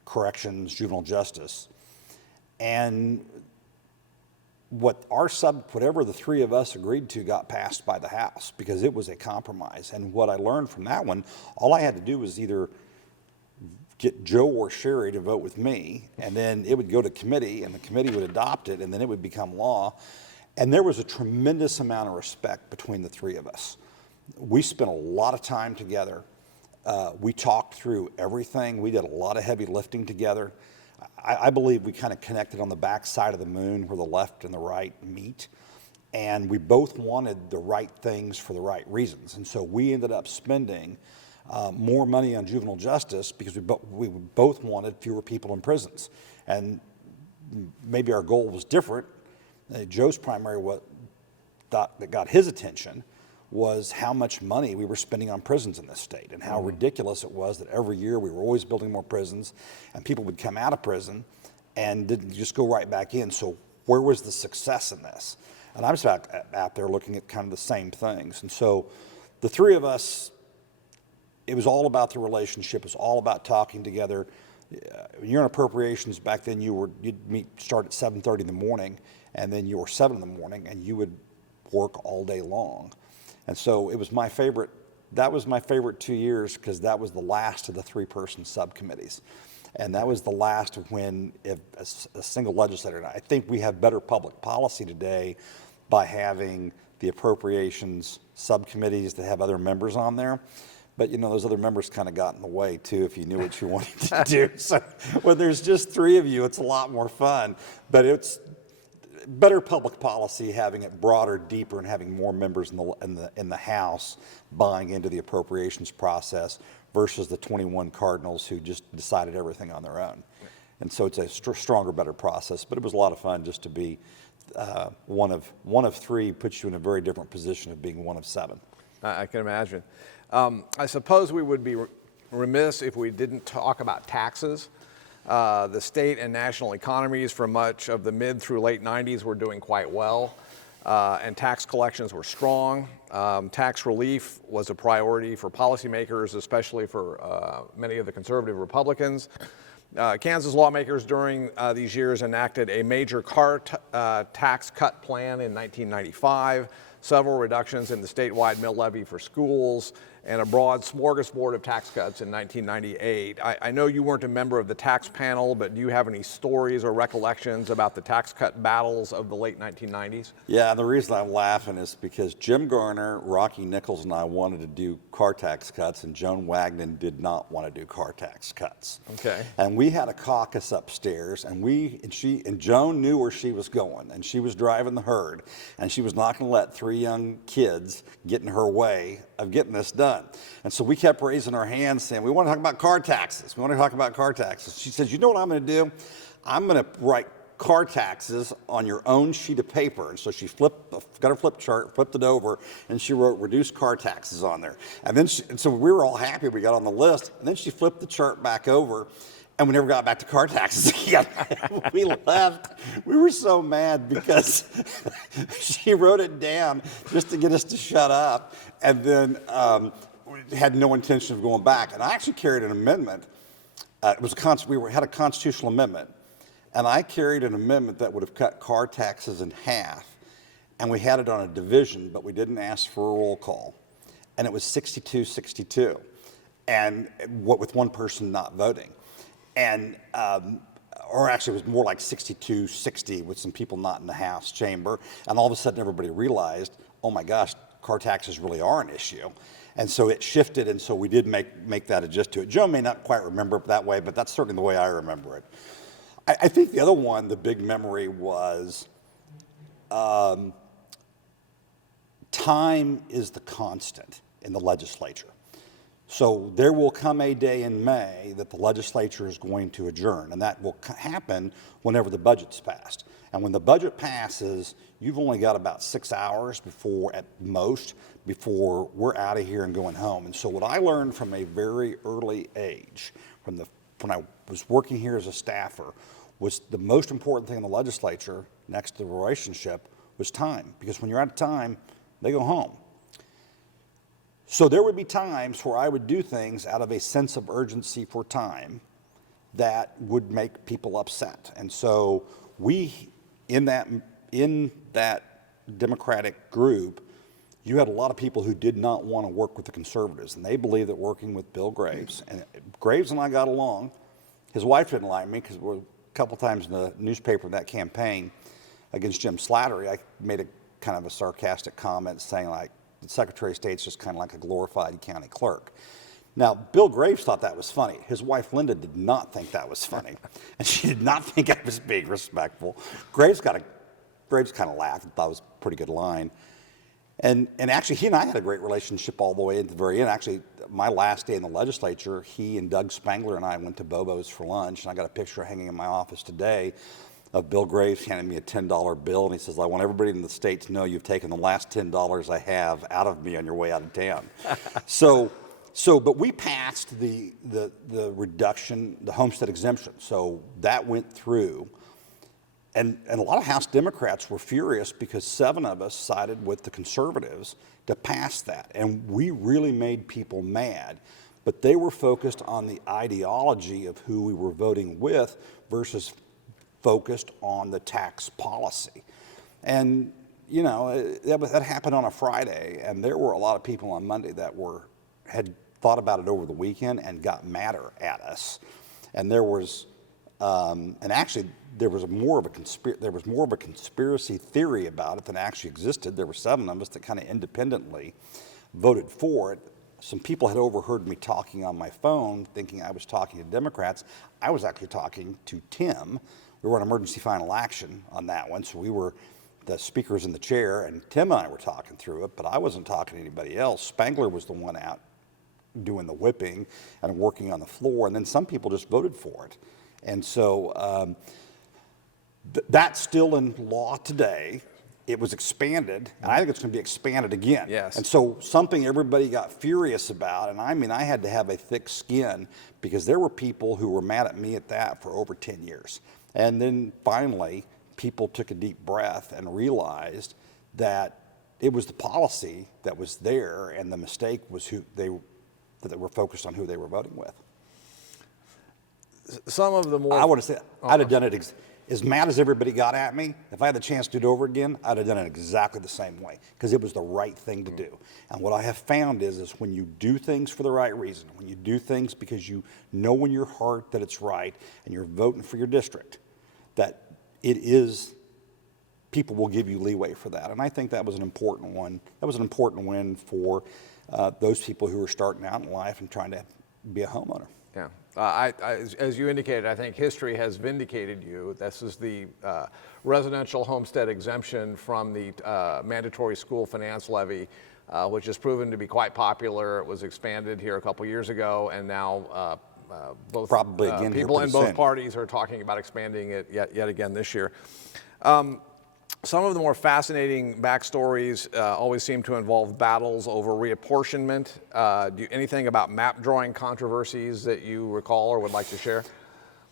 Corrections, Juvenile Justice. And whatever the 3 of us agreed to got passed by the House because it was a compromise. And what I learned from that one, all I had to do was either get Joe or Sherry to vote with me, and then it would go to committee, and the committee would adopt it, and then it would become law. And there was a tremendous amount of respect between the 3 of us. We spent a lot of time together. We talked through everything. We did a lot of heavy lifting together. I believe we kind of connected on the back side of the moon where the left and the right meet. And we both wanted the right things for the right reasons. And so we ended up spending more money on juvenile justice because we both wanted fewer people in prisons. And maybe our goal was different. Joe's primary that got his attention was how much money we were spending on prisons in this state and how ridiculous it was that every year we were always building more prisons and people would come out of prison and didn't just go right back in. So where was the success in this? And I was out there looking at kind of the same things. And so the 3 of us, it was all about the relationship. It was all about talking together. When you're in appropriations back then, you'd start at 7:30 in the morning, and then you were 7 in the morning, and you would work all day long. And so it was my favorite. That was my favorite 2 years because that was the last of the 3-person subcommittees, and that was the last of when a single legislator. And I think we have better public policy today by having the appropriations subcommittees that have other members on there. But, those other members kind of got in the way, too, if you knew what you wanted to do. So when there's just 3 of you, it's a lot more fun. But it's better public policy having it broader, deeper, and having more members in the House buying into the appropriations process versus the 21 Cardinals who just decided everything on their own. And so it's a stronger, better process. But it was a lot of fun just to be one of 3 puts you in a very different position of being one of 7. I can imagine. I suppose we would be remiss if we didn't talk about taxes. The state and national economies for much of the mid through late 90s were doing quite well, and tax collections were strong. Tax relief was a priority for policymakers, especially for many of the conservative Republicans. Kansas lawmakers during these years enacted a major car tax cut plan in 1995, several reductions in the statewide mill levy for schools, and a broad smorgasbord of tax cuts in 1998. I know you weren't a member of the tax panel, but do you have any stories or recollections about the tax cut battles of the late 1990s? Yeah, the reason I'm laughing is because Jim Garner, Rocky Nichols, and I wanted to do car tax cuts, and Joan Wagnon did not want to do car tax cuts. Okay. And we had a caucus upstairs, and Joan knew where she was going, and she was driving the herd, and she was not going to let 3 young kids get in her way of getting this done. And so we kept raising our hands saying, we want to talk about car taxes. We want to talk about car taxes. She says, you know what I'm going to do? I'm going to write car taxes on your own sheet of paper. And so she got her flip chart, flipped it over, and she wrote reduced car taxes on there. And then so we were all happy we got on the list. And then she flipped the chart back over, And we never got back to car taxes again. We left. We were so mad because she wrote it down just to get us to shut up, and then we had no intention of going back. And I actually carried an amendment. It was had a constitutional amendment, and I carried an amendment that would have cut car taxes in half, and we had it on a division, but we didn't ask for a roll call, and it was 62-62, and with one person not voting. And, or actually it was more like 62-60 with some people not in the House chamber. And all of a sudden everybody realized, oh my gosh, car taxes really are an issue. And so it shifted, and so we did make that adjust to it. Joe may not quite remember it that way, but that's certainly the way I remember it. I think the other one, the big memory was time is the constant in the legislature. So there will come a day in May that the legislature is going to adjourn, and that will happen whenever the budget's passed. And when the budget passes, you've only got about 6 hours before, at most, before we're out of here and going home. And so what I learned from a very early age, when I was working here as a staffer, was the most important thing in the legislature, next to the relationship, was time. Because when you're out of time, they go home. So there would be times where I would do things out of a sense of urgency for time that would make people upset. And so we, in that Democratic group, you had a lot of people who did not want to work with the conservatives, and they believed that working with Bill Graves, and Graves and I got along. His wife didn't like me because a couple times in the newspaper in that campaign against Jim Slattery, I made a kind of a sarcastic comment saying like, the Secretary of State's just kind of like a glorified county clerk. Now, Bill Graves thought that was funny. His wife, Linda, did not think that was funny. And she did not think I was being respectful. Graves kind of laughed and thought it was a pretty good line. And actually, he and I had a great relationship all the way into the very end. Actually, my last day in the legislature, he and Doug Spangler and I went to Bobo's for lunch, and I got a picture hanging in my office today of Bill Graves handing me a $10 bill, and he says, I want everybody in the state to know you've taken the last $10 I have out of me on your way out of town. But we passed the reduction, the homestead exemption. So that went through, and a lot of House Democrats were furious because 7 of us sided with the conservatives to pass that. And we really made people mad, but they were focused on the ideology of who we were voting with versus focused on the tax policy. And, you know, that happened on a Friday, and there were a lot of people on Monday that had thought about it over the weekend and got madder at us. And there was, and actually, there was more of a conspiracy theory about it than actually existed. There were 7 of us that kind of independently voted for it. Some people had overheard me talking on my phone, thinking I was talking to Democrats. I was actually talking to Tim. We were on emergency final action on that one, so we were the speakers in the chair, and Tim and I were talking through it, but I wasn't talking to anybody else. Spangler was the one out doing the whipping and working on the floor, and then some people just voted for it. And so that's still in law today. It was expanded, and I think it's going to be expanded again. Yes. And so something everybody got furious about, and I mean, I had to have a thick skin because there were people who were mad at me at that for over 10 years. And then finally, people took a deep breath and realized that it was the policy that was there, and the mistake was that they were focused on who they were voting with. Some of the more... I would have said, I'd have done it as mad as everybody got at me. If I had the chance to do it over again, I'd have done it exactly the same way because it was the right thing to do. And what I have found is when you do things for the right reason, when you do things because you know in your heart that it's right and you're voting for your district, that it is, people will give you leeway for that. And I think that was an important one. That was an important win for those people who are starting out in life and trying to be a homeowner. Yeah. As you indicated, I think history has vindicated you. This is the residential homestead exemption from the mandatory school finance levy, which has proven to be quite popular. It was expanded here a couple years ago, and now both probably again people in both soon. parties are talking about expanding it yet again this year. Some of the more fascinating backstories always seem to involve battles over reapportionment. Anything about map drawing controversies that you recall or would like to share?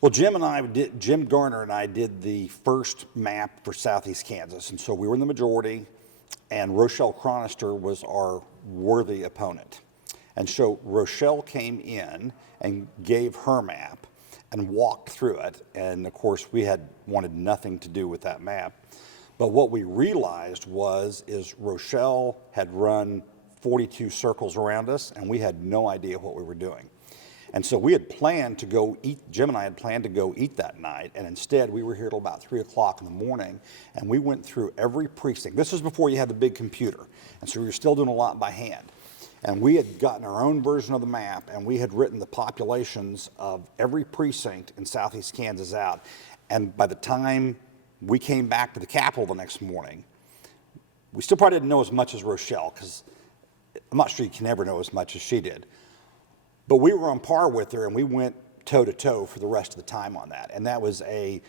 Well, Jim Garner and I did the first map for Southeast Kansas, and so we were in the majority, and Rochelle Chronister was our worthy opponent. And so Rochelle came in and gave her map and walked through it, and of course we had wanted nothing to do with that map. But what we realized is Rochelle had run 42 circles around us, and we had no idea what we were doing. And so we had planned to go eat, Jim and I had planned to go eat that night, and instead we were here till about 3 o'clock in the morning, and we went through every precinct. This was before you had the big computer, and so we were still doing a lot by hand. And we had gotten our own version of the map, and we had written the populations of every precinct in Southeast Kansas out. And by the time we came back to the Capitol the next morning, we still probably didn't know as much as Rochelle, because I'm not sure you can ever know as much as she did. But we were on par with her, and we went toe-to-toe for the rest of the time on that. And that was a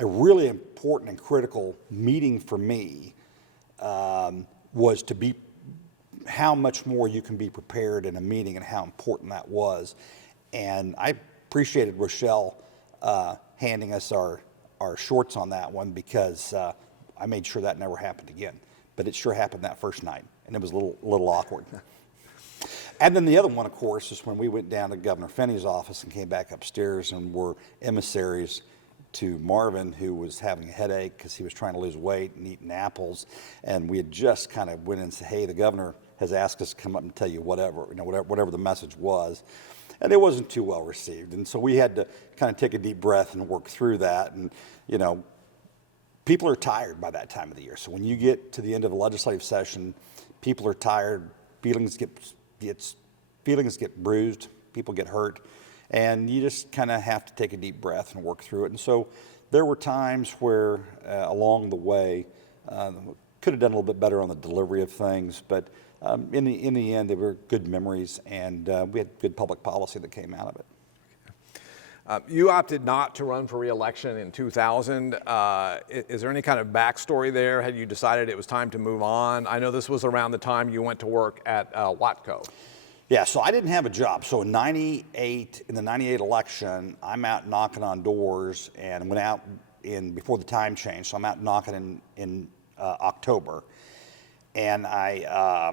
really important and critical meeting for me, was to be how much more you can be prepared in a meeting and how important that was. And I appreciated Rochelle handing us our shorts on that one, because I made sure that never happened again. But it sure happened that first night, and it was a little awkward. And then the other one, of course, is when we went down to Governor Finney's office and came back upstairs and were emissaries to Marvin, who was having a headache because he was trying to lose weight and eating apples. And we had just kind of went in and said, hey, the governor has asked us to come up and tell you whatever the message was. And it wasn't too well received. And so we had to kind of take a deep breath and work through that. And, people are tired by that time of the year. So when you get to the end of a legislative session, people are tired, feelings get bruised, people get hurt, and you just kind of have to take a deep breath and work through it. And so there were times where along the way, could have done a little bit better on the delivery of things, but in the end, they were good memories, and we had good public policy that came out of it. You opted not to run for re-election in 2000. Is there any kind of backstory there? Had you decided it was time to move on? I know this was around the time you went to work at Watco. Yeah, so I didn't have a job. So in the 98 election, I'm out knocking on doors, and went out before the time change. So I'm out knocking in October, and I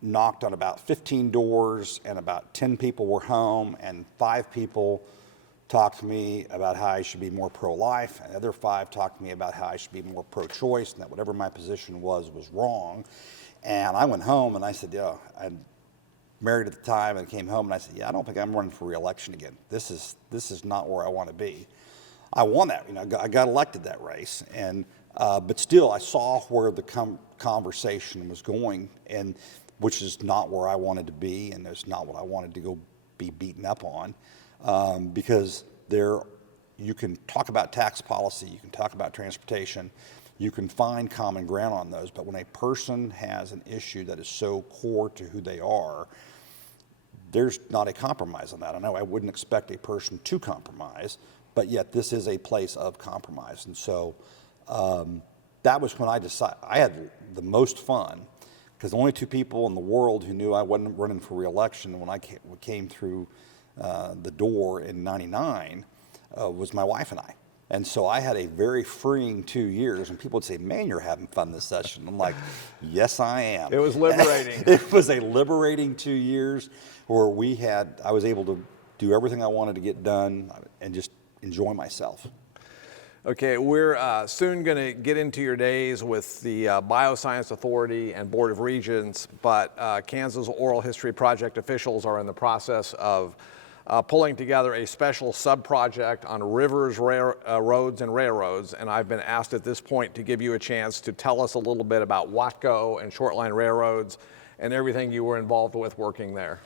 knocked on about 15 doors, and about 10 people were home, and 5 people talked to me about how I should be more pro-life, and the other 5 talked to me about how I should be more pro-choice, and that whatever my position was wrong. And I went home and I said, I'm married at the time, and came home and I said, I don't think I'm running for re-election again. This is not where I want to be. I won that, I got elected that race, and but still I saw where the conversation was going, and which is not where I wanted to be, and it's not what I wanted to go be beaten up on. Because you can talk about tax policy, you can talk about transportation, you can find common ground on those, but when a person has an issue that is so core to who they are, there's not a compromise on that. I know I wouldn't expect a person to compromise, but yet this is a place of compromise. And so that was when I decided. I had the most fun, because the only 2 people in the world who knew I wasn't running for re-election when I came through the door in '99 was my wife and I. And so I had a very freeing 2 years, and people would say, man, you're having fun this session. I'm like, yes, I am. It was liberating. It was a liberating 2 years where I was able to do everything I wanted to get done and just enjoy myself. Okay, we're soon going to get into your days with the Bioscience Authority and Board of Regents, but Kansas Oral History Project officials are in the process of pulling together a special sub-project on rivers, roads, and railroads, and I've been asked at this point to give you a chance to tell us a little bit about Watco and short-line railroads and everything you were involved with working there.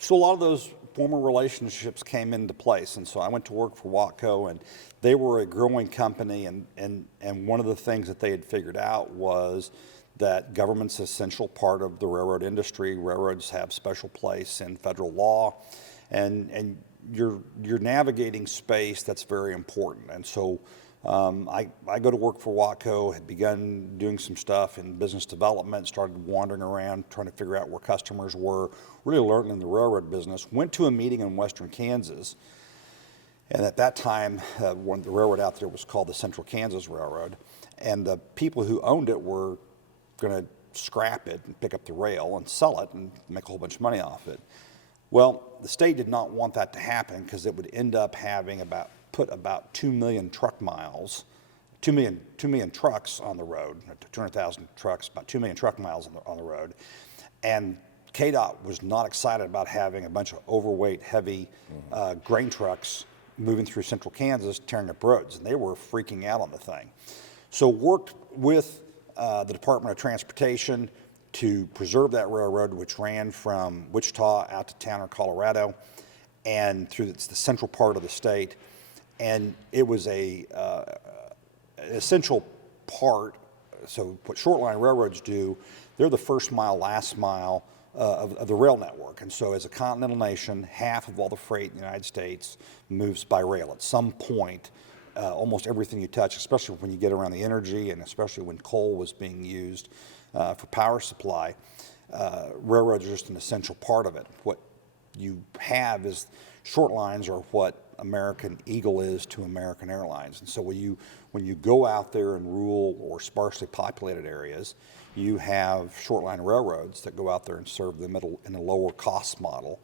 So a lot of those former relationships came into place, and so I went to work for Watco, and they were a growing company, and one of the things that they had figured out was that government's an essential part of the railroad industry. Railroads have special place in federal law, and you're navigating space that's very important. And so I go to work for Watco, had begun doing some stuff in business development, started wandering around trying to figure out where customers were, really learning the railroad business. Went to a meeting in western Kansas, And at that time, the railroad out there was called the Central Kansas Railroad. And the people who owned it were going to scrap it and pick up the rail and sell it and make a whole bunch of money off it. Well, the state did not want that to happen because it would end up having put about 2 million truck miles, 2 million trucks on the road, 200,000 trucks, about 2 million truck miles on the road. And KDOT was not excited about having a bunch of overweight, heavy grain trucks moving through central Kansas, tearing up roads, and they were freaking out on the thing. So worked with the Department of Transportation to preserve that railroad, which ran from Wichita out to Towner, Colorado, and through the central part of the state. And it was an essential part. So what short-line railroads do, they're the first mile, last mile of the rail network. And so as a continental nation, half of all the freight in the United States moves by rail. At some point, almost everything you touch, especially when you get around the energy and especially when coal was being used for power supply, railroads are just an essential part of it. What you have is short lines are what American Eagle is to American Airlines. And so when you go out there in rural or sparsely populated areas, you have short line railroads that go out there and serve them in a lower cost model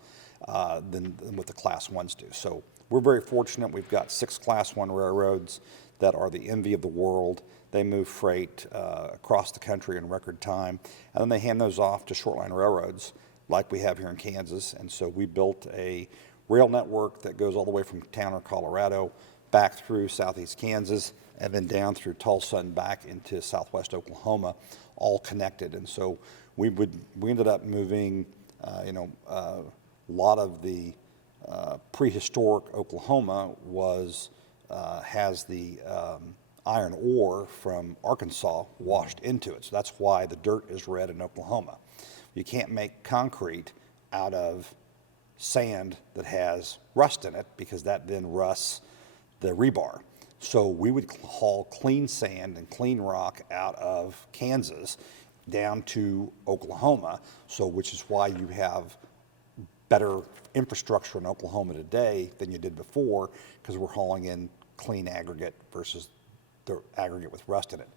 than what the Class 1s do. So we're very fortunate. We've got 6 Class 1 railroads that are the envy of the world. They move freight across the country in record time, and then they hand those off to short line railroads like we have here in Kansas. And so we built a rail network that goes all the way from Towner, Colorado, back through southeast Kansas, and then down through Tulsa and back into southwest Oklahoma, all connected. And so we ended up moving, a lot of the prehistoric Oklahoma has the iron ore from Arkansas washed into it. So that's why the dirt is red in Oklahoma. You can't make concrete out of sand that has rust in it because that then rusts the rebar. So we would haul clean sand and clean rock out of Kansas down to Oklahoma, which is why you have better infrastructure in Oklahoma today than you did before, because we're hauling in clean aggregate versus the aggregate with rust in it,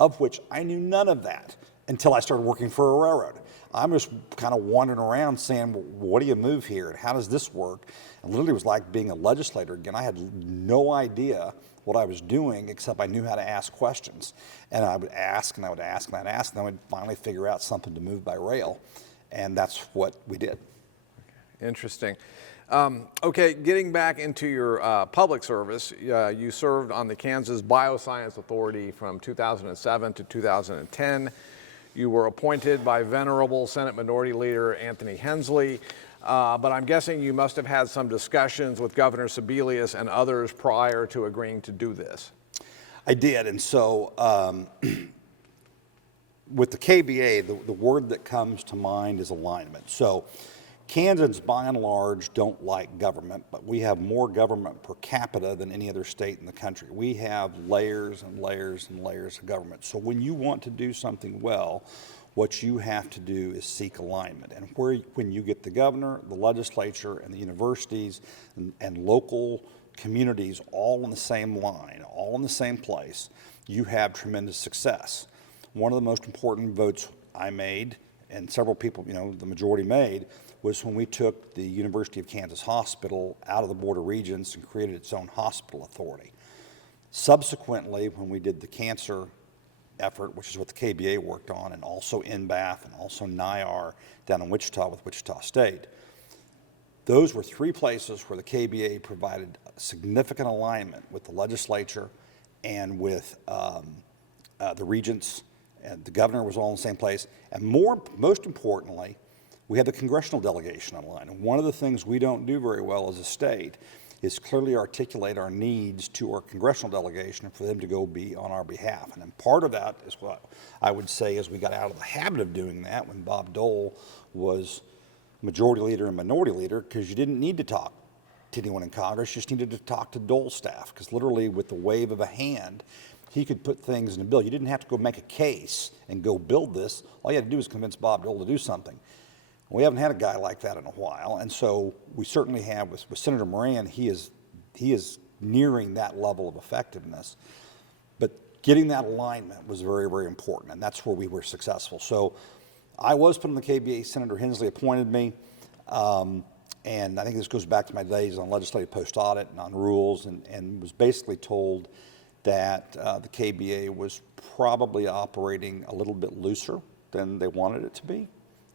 of which I knew none of that until I started working for a railroad. I'm just kind of wandering around saying, well, what do you move here and how does this work? And literally it was like being a legislator again. I had no idea what I was doing except I knew how to ask questions. And I would ask and I would ask and I'd ask, and I would finally figure out something to move by rail. And that's what we did. Interesting. Okay, getting back into your public service, you served on the Kansas Bioscience Authority from 2007 to 2010. You were appointed by venerable Senate Minority Leader Anthony Hensley, but I'm guessing you must have had some discussions with Governor Sebelius and others prior to agreeing to do this. I did, and so with the KBA, the word that comes to mind is alignment. So Kansans, by and large, don't like government, but we have more government per capita than any other state in the country. We have layers and layers and layers of government. So when you want to do something well, what you have to do is seek alignment. And when you get the governor, the legislature, and the universities and local communities all on the same line, all in the same place, you have tremendous success. One of the most important votes I made, and several people, the majority made, was when we took the University of Kansas Hospital out of the Board of Regents and created its own hospital authority. Subsequently, when we did the cancer effort, which is what the KBA worked on, and also NBAF and also NIAR down in Wichita with Wichita State, those were 3 places where the KBA provided significant alignment with the legislature and with the regents, and the governor was all in the same place. And most importantly, we had the congressional delegation online. And one of the things we don't do very well as a state is clearly articulate our needs to our congressional delegation for them to go be on our behalf. And then part of that is what I would say is we got out of the habit of doing that when Bob Dole was majority leader and minority leader, because you didn't need to talk to anyone in Congress, you just needed to talk to Dole staff, because literally with the wave of a hand, he could put things in a bill. You didn't have to go make a case and go build this. All you had to do was convince Bob Dole to do something. We haven't had a guy like that in a while, and so we certainly have with Senator Moran. He is he is nearing that level of effectiveness. But getting that alignment was very, very important, and that's where we were successful. So I was put on the KBA. Senator Hensley appointed me, and I think this goes back to my days on legislative post-audit and on rules, and was basically told that the KBA was probably operating a little bit looser than they wanted it to be,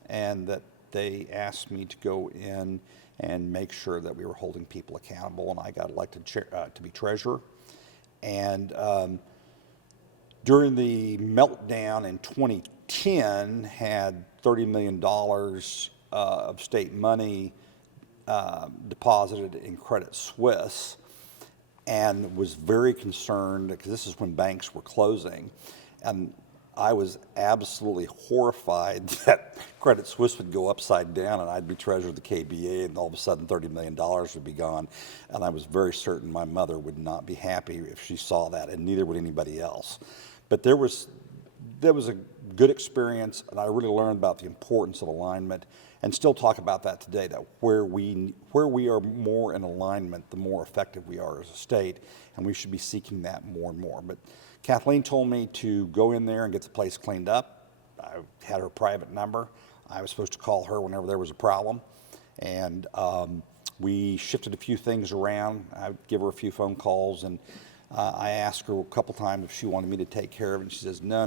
and that they asked me to go in and make sure that we were holding people accountable, and I got elected to be treasurer. And during the meltdown in 2010, had $30 million of state money deposited in Credit Suisse, and was very concerned because this is when banks were closing, and I was absolutely horrified that Credit Suisse would go upside down and I'd be treasurer of the KBA, and all of a sudden $30 million would be gone. And I was very certain my mother would not be happy if she saw that, and neither would anybody else. But there was a good experience, and I really learned about the importance of alignment, and still talk about that today, that where we are more in alignment, the more effective we are as a state, and we should be seeking that more and more. But Kathleen told me to go in there and get the place cleaned up. I had her private number. I was supposed to call her whenever there was a problem. And we shifted a few things around. I would give her a few phone calls, and I asked her a couple times if she wanted me to take care of it. And she says, no,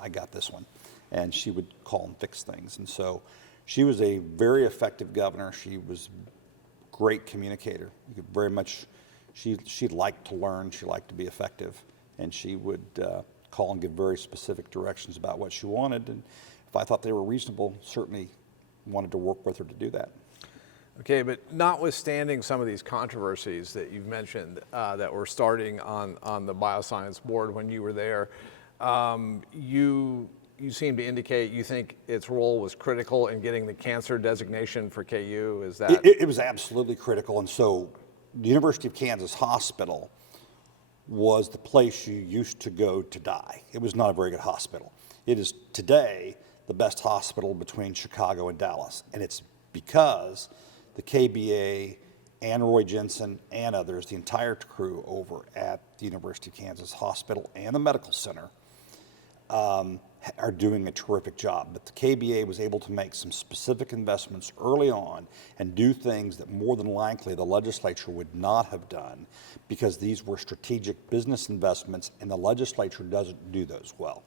I got this one. And she would call and fix things. And so she was a very effective governor. She was a great communicator. You could very much, she liked to learn. She liked to be effective. And she would call and give very specific directions about what she wanted. And if I thought they were reasonable, certainly wanted to work with her to do that. Okay, but notwithstanding some of these controversies that you've mentioned that were starting on the Bioscience Board when you were there, you seem to indicate you think its role was critical in getting the cancer designation for KU. Is that? It was absolutely critical. And so the University of Kansas Hospital was the place you used to go to die. It was not a very good hospital. It is today the best hospital between Chicago and Dallas. And it's because the KBA and Roy Jensen and others, the entire crew over at the University of Kansas Hospital and the Medical Center, are doing a terrific job. But the KBA was able to make some specific investments early on and do things that more than likely the legislature would not have done, because these were strategic business investments, and the legislature doesn't do those well.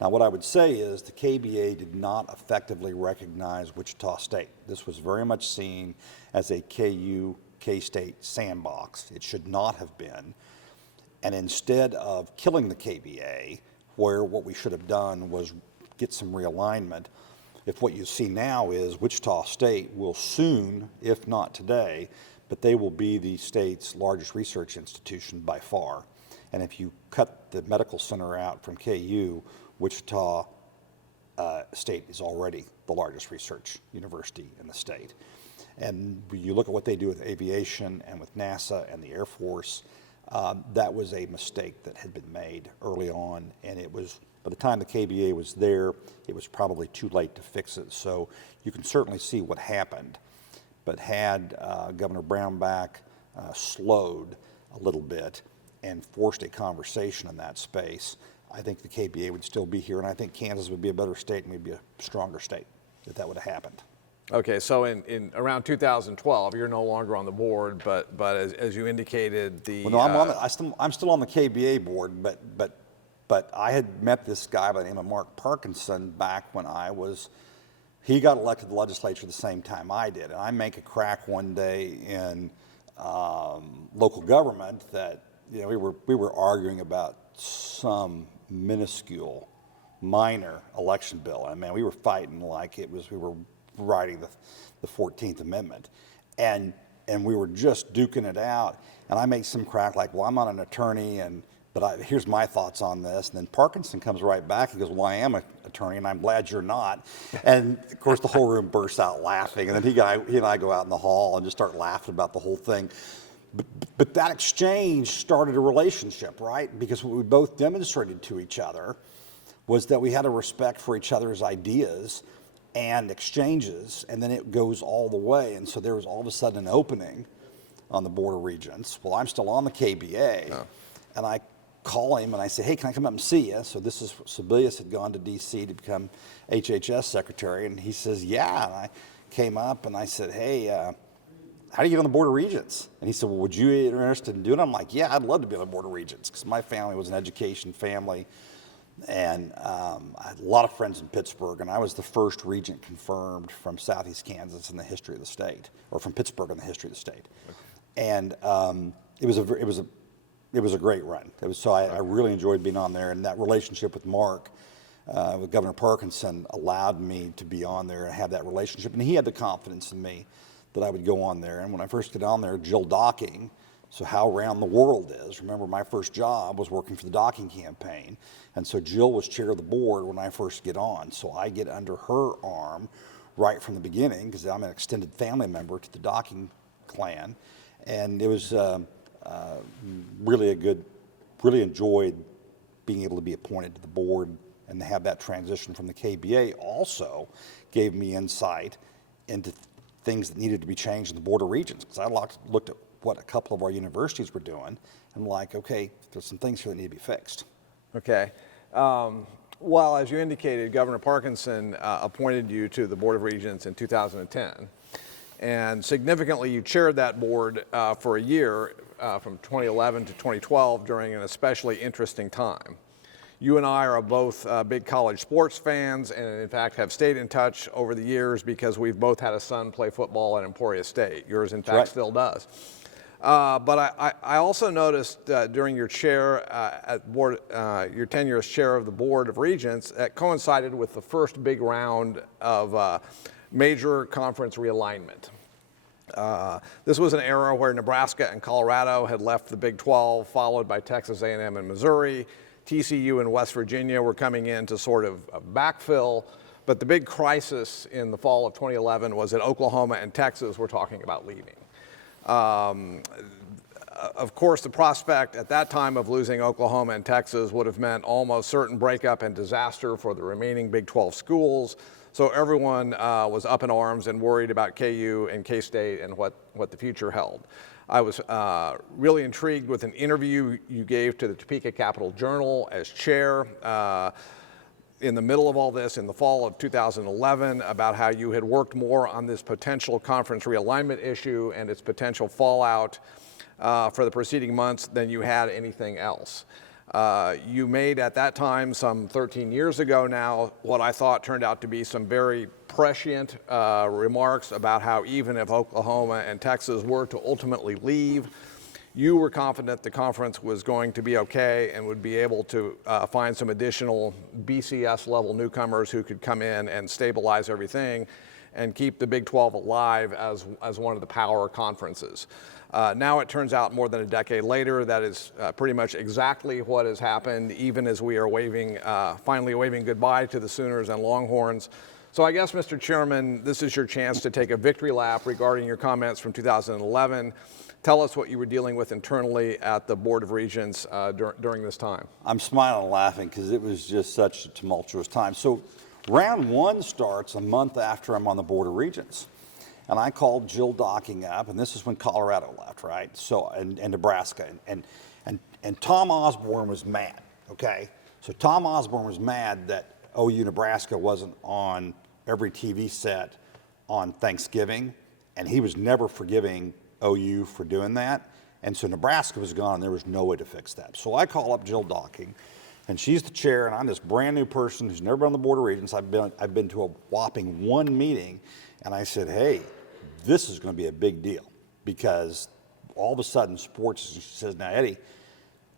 Now, what I would say is the KBA did not effectively recognize Wichita State. This was very much seen as a KU, K-State sandbox. It should not have been. And instead of killing the KBA, where what we should have done was get some realignment, if what you see now is Wichita State will soon, if not today, but they will be the state's largest research institution by far. And if you cut the medical center out from KU, Wichita State is already the largest research university in the state. And when you look at what they do with aviation and with NASA and the Air Force, that was a mistake that had been made early on, and it was, by the time the KBA was there, it was probably too late to fix it. So you can certainly see what happened. But had Governor Brownback slowed a little bit and forced a conversation in that space, I think the KBA would still be here, and I think Kansas would be a better state and we'd be a stronger state if that would have happened. Okay, so in around 2012, you're no longer on the board, but as you indicated, the well, no, I'm still on the KBA board, but I had met this guy by the name of Mark Parkinson back when he got elected to the legislature the same time I did, and I make a crack one day in local government that we were arguing about some minuscule, minor election bill, and man, we were fighting like we were writing the 14th Amendment, and we were just duking it out, and I make some crack like, well, I'm not an attorney, but here's my thoughts on this. And then Parkinson comes right back. He goes, well, I am an attorney, and I'm glad you're not. And of course, the whole room bursts out laughing. And then he and I go out in the hall and just start laughing about the whole thing. But that exchange started a relationship, right? Because what we both demonstrated to each other was that we had a respect for each other's ideas and exchanges, and then it goes all the way. And so there was all of a sudden an opening on the Board of Regents. Well, I'm still on the KBA, and I call him and I say, hey, can I come up and see you? So this is, Sebelius had gone to DC to become HHS secretary, and he says, yeah. And I came up and I said, hey, how do you get on the Board of Regents? And he said, well, would you be interested in doing it? I'm like, yeah, I'd love to be on the Board of Regents, because my family was an education family, and I had a lot of friends in Pittsburgh, and I was the first regent confirmed from Southeast Kansas in the history of the state, or from Pittsburgh in the history of the state. Okay. And it was a great run. I really enjoyed being on there, and that relationship with Mark, with Governor Parkinson, allowed me to be on there and have that relationship. And he had the confidence in me that I would go on there. And when I first got on there, Jill Docking, so how round the world is. Remember, my first job was working for the Docking campaign, and so Jill was chair of the board when I first get on. So I get under her arm right from the beginning, because I'm an extended family member to the Docking clan, and it was really enjoyed being able to be appointed to the board and to have that transition from the KBA. Also gave me insight into things that needed to be changed in the Board of Regents, because I looked at what a couple of our universities were doing and like, okay, there's some things here that need to be fixed. Okay. Well, as you indicated, Governor Parkinson appointed you to the Board of Regents in 2010. And significantly, you chaired that board for a year from 2011 to 2012 during an especially interesting time. You and I are both big college sports fans, and in fact have stayed in touch over the years because we've both had a son play football at Emporia State. Yours, in fact, still does. But I also noticed during your chair at board, your tenure as chair of the Board of Regents, that coincided with the first big round of major conference realignment. This was an era where Nebraska and Colorado had left the Big 12, followed by Texas A&M and Missouri. TCU and West Virginia were coming in to sort of backfill, but the big crisis in the fall of 2011 was that Oklahoma and Texas were talking about leaving. Of course, the prospect at that time of losing Oklahoma and Texas would have meant almost certain breakup and disaster for the remaining Big 12 schools. So everyone was up in arms and worried about KU and K-State and what the future held. I was really intrigued with an interview you gave to the Topeka Capital Journal as chair in the middle of all this in the fall of 2011 about how you had worked more on this potential conference realignment issue and its potential fallout for the preceding months than you had anything else. You made at that time, some 13 years ago now, what I thought turned out to be some very prescient remarks about how even if Oklahoma and Texas were to ultimately leave, you were confident the conference was going to be okay and would be able to find some additional BCS level newcomers who could come in and stabilize everything and keep the Big 12 alive as one of the power conferences. Now it turns out more than a decade later that is pretty much exactly what has happened, even as we are finally waving goodbye to the Sooners and Longhorns. So I guess, Mr. Chairman, this is your chance to take a victory lap regarding your comments from 2011. Tell us what you were dealing with internally at the Board of Regents during this time. I'm smiling and laughing because it was just such a tumultuous time. So round one starts a month after I'm on the Board of Regents. And I called Jill Docking up, and this is when Colorado left, right? So, and Nebraska. And Tom Osborne was mad, okay? So Tom Osborne was mad that OU Nebraska wasn't on every TV set on Thanksgiving, and he was never forgiving OU for doing that. And so Nebraska was gone, and there was no way to fix that. So I call up Jill Docking, and she's the chair, and I'm this brand new person who's never been on the Board of Regents. I've been to a whopping one meeting, and I said, hey, this is going to be a big deal, because all of a sudden sports, she says, now Eddie,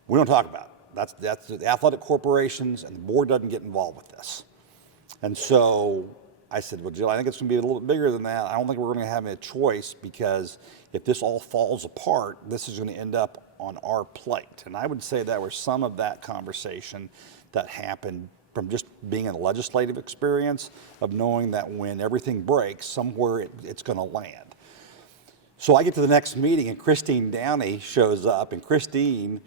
we don't talk about it. That's the athletic corporations, and the board doesn't get involved with this. And so I said, well, Jill, I think it's going to be a little bit bigger than that. I don't think we're going to have a choice, because if this all falls apart, this is going to end up on our plate. And I would say that was some of that conversation that happened from just being in a legislative experience of knowing that when everything breaks, somewhere it's going to land. So I get to the next meeting, and Christine Downey shows up, and Christine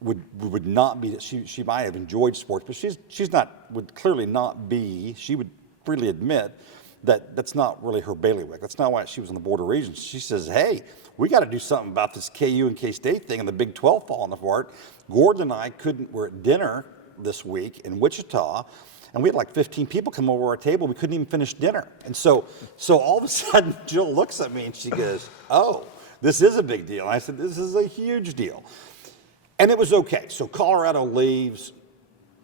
would not be, she might have enjoyed sports, but would clearly not be, she would freely admit, that's not really her bailiwick. That's not why she was on the Board of Regents. She says, hey, we got to do something about this KU and K-State thing and the Big 12 falling apart. Gordon and I were at dinner this week in Wichita, and we had like 15 people come over our table. We couldn't even finish dinner. And so all of a sudden, Jill looks at me and she goes, oh, this is a big deal. And I said, this is a huge deal. And it was okay. So Colorado leaves,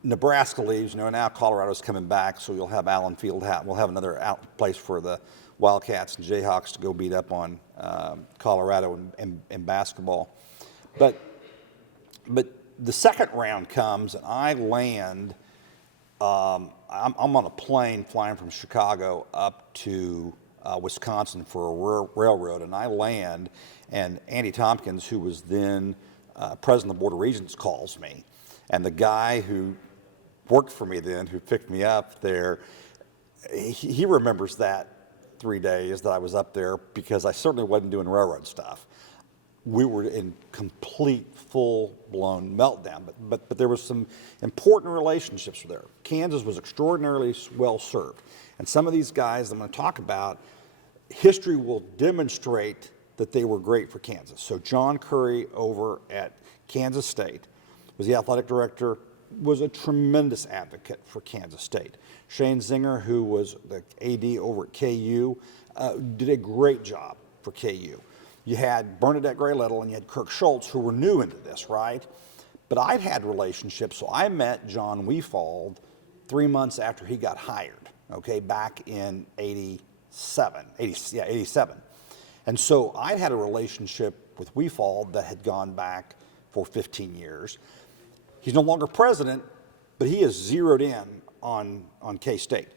Nebraska leaves. Now Colorado's coming back, so you'll have Allen Fieldhouse. We'll have another place for the Wildcats and Jayhawks to go beat up on Colorado in basketball. But the second round comes, and I land. I'm on a plane flying from Chicago up to Wisconsin for a railroad, and I land, and Andy Tompkins, who was then president of the Board of Regents, calls me, and the guy who worked for me then, who picked me up there, he remembers that 3 days that I was up there, because I certainly wasn't doing railroad stuff. We were in complete, full-blown meltdown, but there was some important relationships there. Kansas was extraordinarily well served, and some of these guys I'm going to talk about, history will demonstrate that they were great for Kansas. So John Curry over at Kansas State was the athletic director, was a tremendous advocate for Kansas State. Shane Zinger, who was the AD over at KU, did a great job for KU. You had Bernadette Gray-Little and you had Kirk Schultz, who were new into this, right? But I'd had relationships, so I met John Weefald 3 months after he got hired, okay, back in 87. And so I'd had a relationship with Weefald that had gone back for 15 years. He's no longer president, but he is zeroed in on K-State.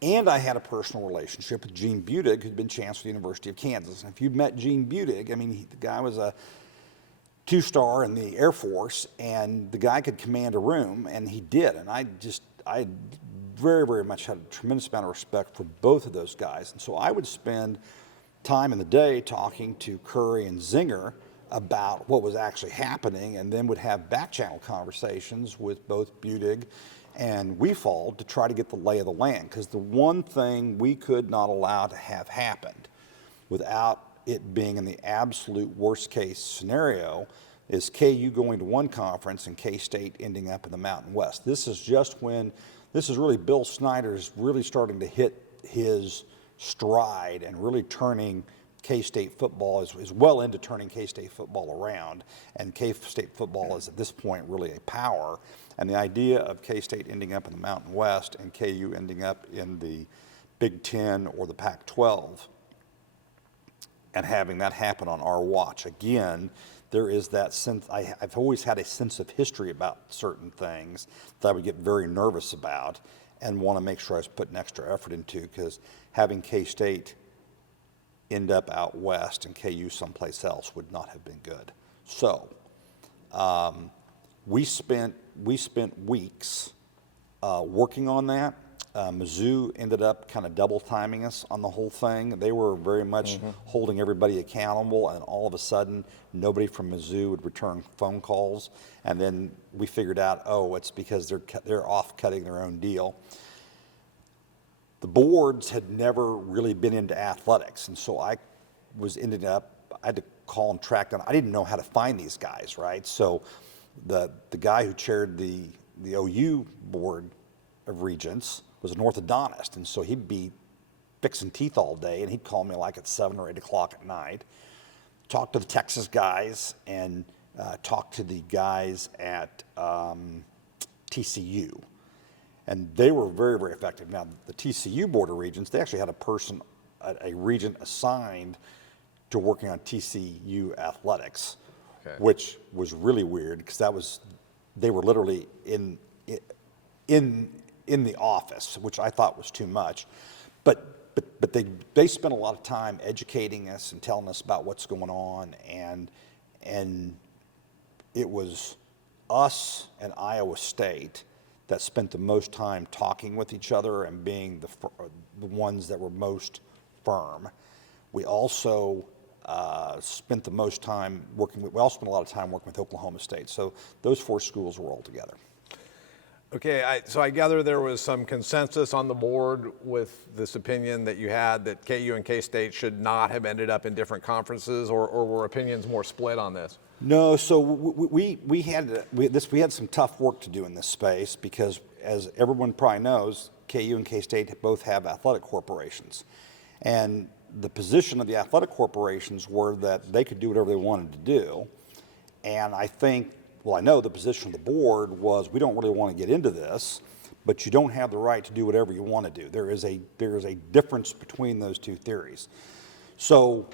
And I had a personal relationship with Gene Budig, who'd been chancellor of the University of Kansas. And if you've met Gene Budig, I mean, the guy was a 2-star in the Air Force, and the guy could command a room, and he did. And I very, very much had a tremendous amount of respect for both of those guys. And so I would spend time in the day talking to Curry and Zinger about what was actually happening, and then would have back-channel conversations with both Budig and Weefald to try to get the lay of the land. Because the one thing we could not allow to have happened without it being in the absolute worst-case scenario is KU going to one conference and K-State ending up in the Mountain West. This is really Bill Snyder's really starting to hit his stride and really turning K-State football is well into turning K-State football around, and K-State football is at this point really a power. And the idea of K-State ending up in the Mountain West and KU ending up in the Big X or the Pac-12 and having that happen on our watch, again, there is that sense. I've always had a sense of history about certain things that I would get very nervous about and want to make sure I was putting extra effort into, because having K-State end up out west and KU someplace else would not have been good. So we spent weeks working on that. Mizzou ended up kind of double timing us on the whole thing. They were very much holding everybody accountable, and all of a sudden nobody from Mizzou would return phone calls, and then we figured out, oh, it's because they're off cutting their own deal. The boards had never really been into athletics, and so I had to call and track down. I didn't know how to find these guys, right? So the guy who chaired the OU Board of Regents was an orthodontist, and so he'd be fixing teeth all day, and he'd call me like at 7 or 8 o'clock at night, talk to the Texas guys, and talk to the guys at TCU. And they were very, very effective. Now, the TCU Board of Regents, they actually had a regent assigned to working on TCU athletics, okay, which was really weird, because they were literally in the office, which I thought was too much. But they spent a lot of time educating us and telling us about what's going on, and it was us and Iowa State that spent the most time talking with each other and being the ones that were most firm. We also spent the most time working with, we also spent a lot of time working with Oklahoma State. So those 4 schools were all together. Okay, so I gather there was some consensus on the board with this opinion that you had that KU and K-State should not have ended up in different conferences, or were opinions more split on this? No, so we had some tough work to do in this space because, as everyone probably knows, KU and K-State both have athletic corporations. And the position of the athletic corporations were that they could do whatever they wanted to do. And I know the position of the board was, we don't really want to get into this, but you don't have the right to do whatever you want to do. There is a difference between those two theories. So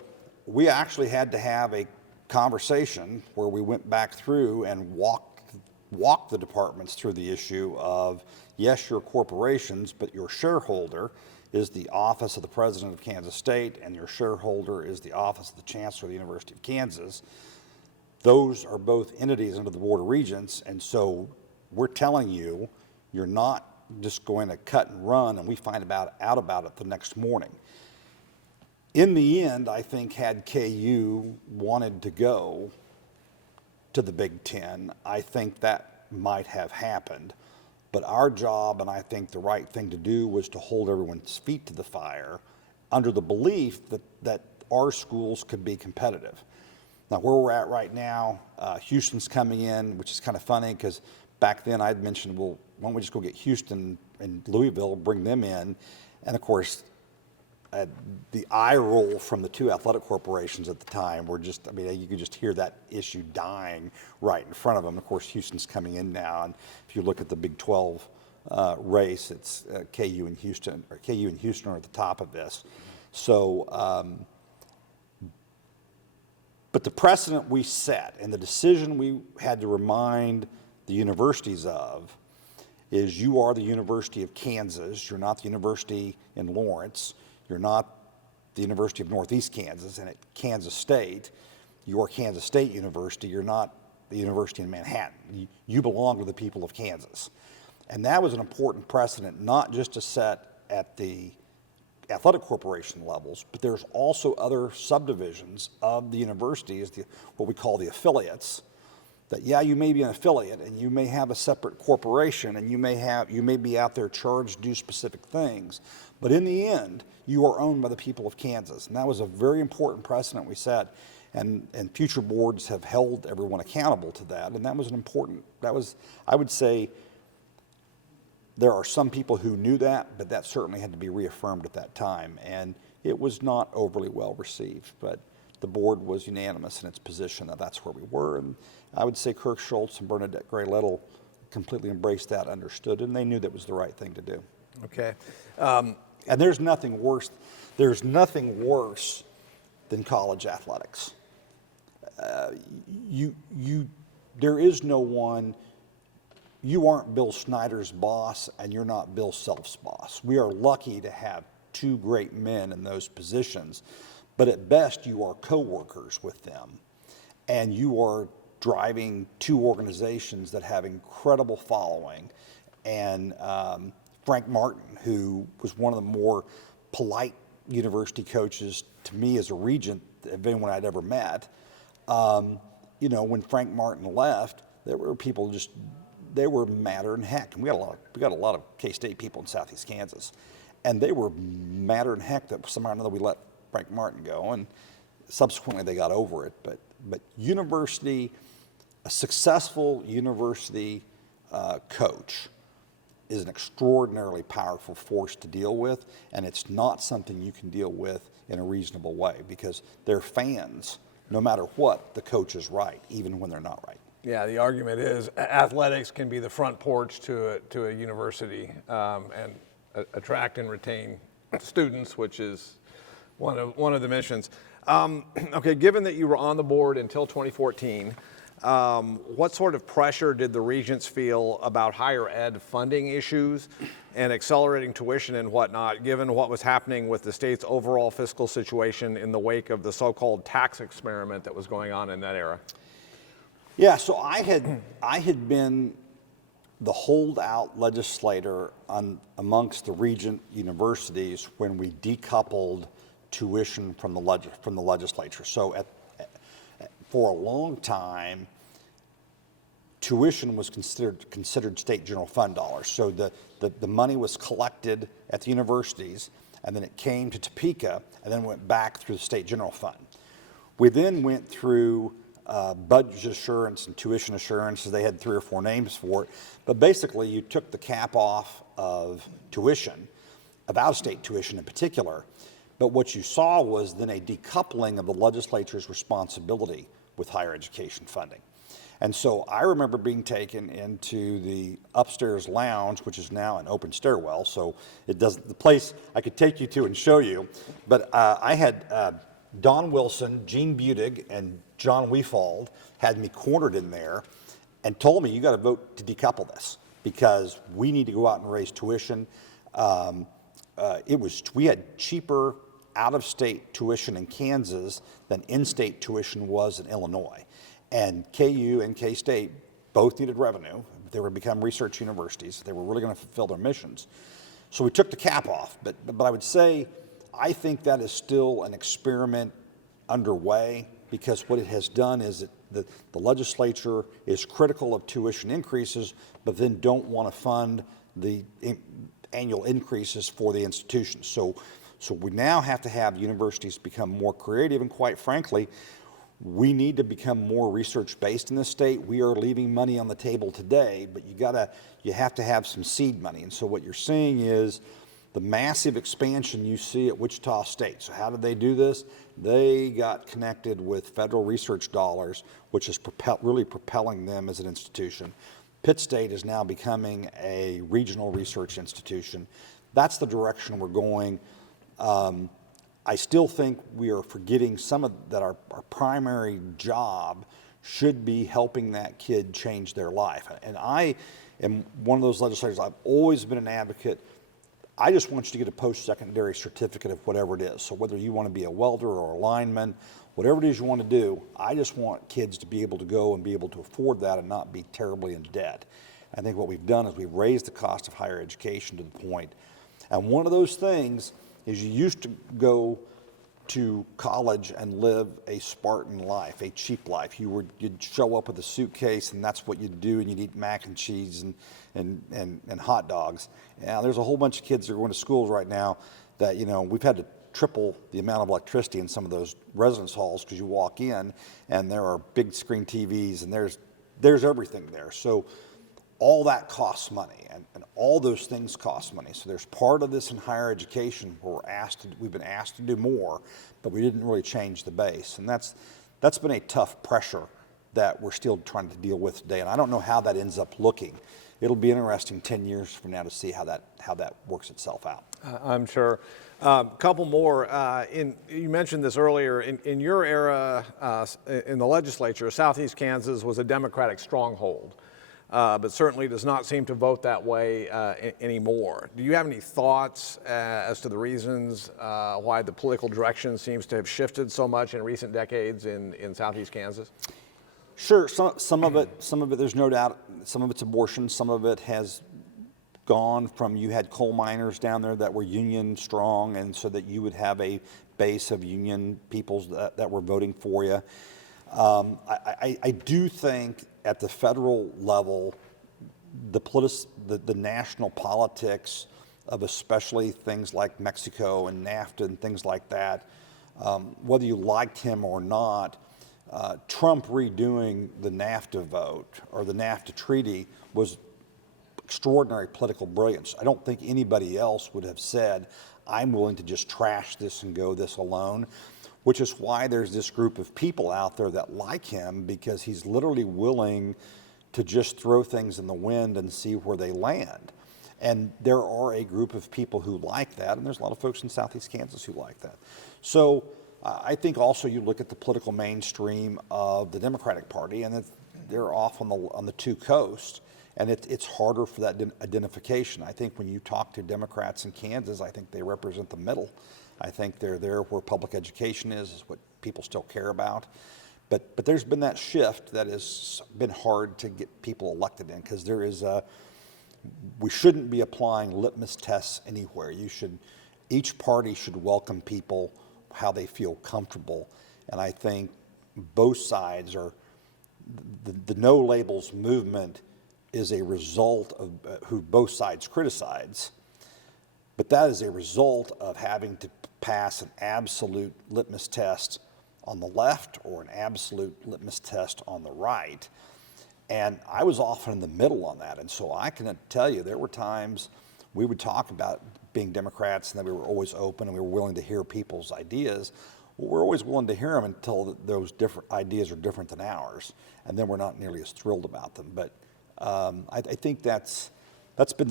we actually had to have a conversation where we went back through and walked the departments through the issue of, yes, you're corporations, but your shareholder is the office of the president of Kansas State, and your shareholder is the office of the chancellor of the University of Kansas. Those are both entities under the Board of Regents, and so we're telling you, you're not just going to cut and run and we find out about it the next morning. In the end, I think had KU wanted to go to the Big Ten, I think that might have happened. But our job, and I think the right thing to do, was to hold everyone's feet to the fire under the belief that our schools could be competitive. Now, where we're at right now, Houston's coming in, which is kind of funny because back then I'd mentioned, well, why don't we just go get Houston and Louisville, bring them in? And of course, the eye roll from the two athletic corporations at the time were just, I mean, you could just hear that issue dying right in front of them. Of course, Houston's coming in now, and if you look at the Big 12 race, it's KU and Houston are at the top of this. So, but the precedent we set and the decision we had to remind the universities of is, you are the University of Kansas. You're not the university in Lawrence. You're not the University of Northeast Kansas, and at Kansas State, you are Kansas State University. You're not the University in Manhattan. You belong to the people of Kansas. And that was an important precedent, not just to set at the athletic corporation levels, but there's also other subdivisions of the universities, what we call the affiliates, that, yeah, you may be an affiliate and you may have a separate corporation and you may be out there charged to do specific things, but in the end, you are owned by the people of Kansas. And that was a very important precedent we set, and future boards have held everyone accountable to that. And that was, I would say, there are some people who knew that, but that certainly had to be reaffirmed at that time. And it was not overly well received, but the board was unanimous in its position that that's where we were. And I would say Kirk Schultz and Bernadette Gray-Little completely embraced that, understood, and they knew that was the right thing to do. Okay. And there's nothing worse than college athletics. There is no one. You aren't Bill Snyder's boss, and you're not Bill Self's boss. We are lucky to have two great men in those positions, but at best you are co-workers with them, and you are driving two organizations that have incredible following. And Frank Martin, who was one of the more polite university coaches to me as a regent of anyone I'd ever met, when Frank Martin left, there were people they were madder than heck. And we got a lot of K-State people in Southeast Kansas, and they were madder than heck that somehow or another we let Frank Martin go, and subsequently they got over it. But a successful university coach is an extraordinarily powerful force to deal with, and it's not something you can deal with in a reasonable way, because their fans, no matter what, the coach is right, even when they're not right. Yeah, the argument is athletics can be the front porch to a university and attract and retain students, which is one of the missions. Okay, given that you were on the board until 2014, what sort of pressure did the regents feel about higher ed funding issues and accelerating tuition and whatnot, given what was happening with the state's overall fiscal situation in the wake of the so-called tax experiment that was going on in that era? Yeah, so I had been the holdout legislator amongst the regent universities when we decoupled tuition from the legislature. So for a long time, tuition was considered state general fund dollars. So the money was collected at the universities, and then it came to Topeka, and then went back through the state general fund. We then went through budget assurance and tuition assurance. They had 3 or 4 names for it. But basically, you took the cap off of tuition, of out-of-state tuition in particular. But what you saw was then a decoupling of the legislature's responsibility with higher education funding. And so I remember being taken into the upstairs lounge, which is now an open stairwell. So it doesn't, the place I could take you to and show you. But I had Don Wilson, Gene Budig, and John Weefald had me cornered in there and told me, you got to vote to decouple this because we need to go out and raise tuition. We had cheaper out-of-state tuition in Kansas than in-state tuition was in Illinois. And KU and K-State both needed revenue. They were to become research universities. They were really going to fulfill their missions. So we took the cap off. But I would say, I think that is still an experiment underway, because what it has done is the legislature is critical of tuition increases, but then don't want to fund the annual increases for the institutions. So we now have to have universities become more creative, and quite frankly, we need to become more research-based in this state. We are leaving money on the table today, but you have to have some seed money. And so what you're seeing is the massive expansion you see at Wichita State. So how did they do this? They got connected with federal research dollars, which is really propelling them as an institution. Pitt State is now becoming a regional research institution. That's the direction we're going. I still think we are forgetting that our primary job should be helping that kid change their life. And I am one of those legislators. I've always been an advocate. I just want you to get a post-secondary certificate of whatever it is. So whether you want to be a welder or a lineman, whatever it is you want to do, I just want kids to be able to go and be able to afford that and not be terribly in debt. I think what we've done is we've raised the cost of higher education to the point. And one of those things is you used to go to college and live a Spartan life, a cheap life. You'd show up with a suitcase, and that's what you'd do, and you'd eat mac and cheese and hot dogs. Now, there's a whole bunch of kids that are going to schools right now that, we've had to triple the amount of electricity in some of those residence halls, because you walk in and there are big screen TVs and there's everything there. So all that costs money, and all those things cost money. So there's part of this in higher education where we've been asked to do more, but we didn't really change the base. And that's been a tough pressure that we're still trying to deal with today. And I don't know how that ends up looking. It'll be interesting 10 years from now to see how that works itself out. I'm sure. Couple more. You mentioned this earlier. In your era in the legislature, Southeast Kansas was a Democratic stronghold. But certainly does not seem to vote that way anymore. Do you have any thoughts as to the reasons why the political direction seems to have shifted so much in recent decades in Southeast Kansas? Sure. Some of it, there's no doubt. Some of it's abortion. Some of it has gone from, you had coal miners down there that were union strong, and so that you would have a base of union peoples that were voting for you. I do think at the federal level, the national politics of especially things like Mexico and NAFTA and things like that, whether you liked him or not, Trump redoing the NAFTA vote or the NAFTA treaty was extraordinary political brilliance. I don't think anybody else would have said, I'm willing to just trash this and go this alone. Which is why there's this group of people out there that like him, because he's literally willing to just throw things in the wind and see where they land. And there are a group of people who like that, and there's a lot of folks in Southeast Kansas who like that. So I think also you look at the political mainstream of the Democratic Party, and they're off on the two coasts, and it's harder for that identification. I think when you talk to Democrats in Kansas, I think they represent the middle. I think they're there where public education is what people still care about. But there's been that shift that has been hard to get people elected in, because we shouldn't be applying litmus tests anywhere. Each party should welcome people how they feel comfortable. And I think both sides are the no labels movement is a result of who both sides criticize, but that is a result of having to pass an absolute litmus test on the left or an absolute litmus test on the right. And I was often in the middle on that. And so I can tell you, there were times we would talk about being Democrats and that we were always open and we were willing to hear people's ideas. Well, we're always willing to hear them until those different ideas are different than ours. And then we're not nearly as thrilled about them. But I think that's been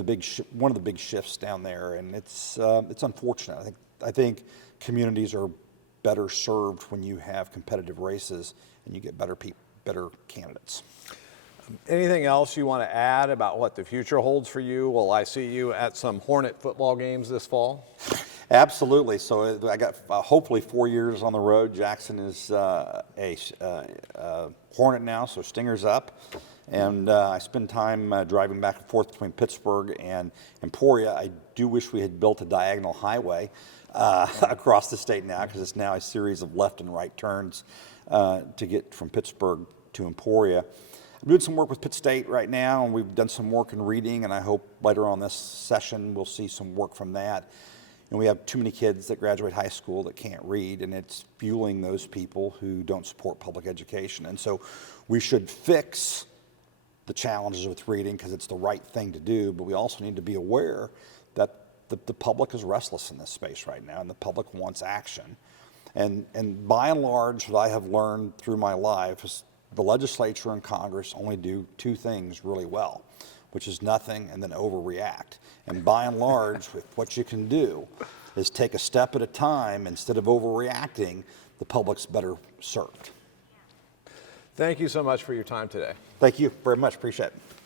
one of the big shifts down there. And it's unfortunate. I think communities are better served when you have competitive races and you get better candidates. Anything else you want to add about what the future holds for you? Will I see you at some Hornet football games this fall? Absolutely. So I got hopefully 4 years on the road. Jackson is a Hornet now, so Stinger's up. And I spend time driving back and forth between Pittsburgh and Emporia. I do wish we had built a diagonal highway across the state now, because it's now a series of left and right turns to get from Pittsburgh to Emporia. I'm doing some work with Pitt State right now, and we've done some work in reading, and I hope later on this session we'll see some work from that. And we have too many kids that graduate high school that can't read, and it's fueling those people who don't support public education. And so we should fix the challenges with reading because it's the right thing to do, but we also need to be aware that the public is restless in this space right now, and the public wants action. And by and large, what I have learned through my life is the legislature and Congress only do two things really well, which is nothing and then overreact. And by and large, what you can do is take a step at a time. Instead of overreacting, the public's better served. Thank you so much for your time today. Thank you very much. Appreciate it.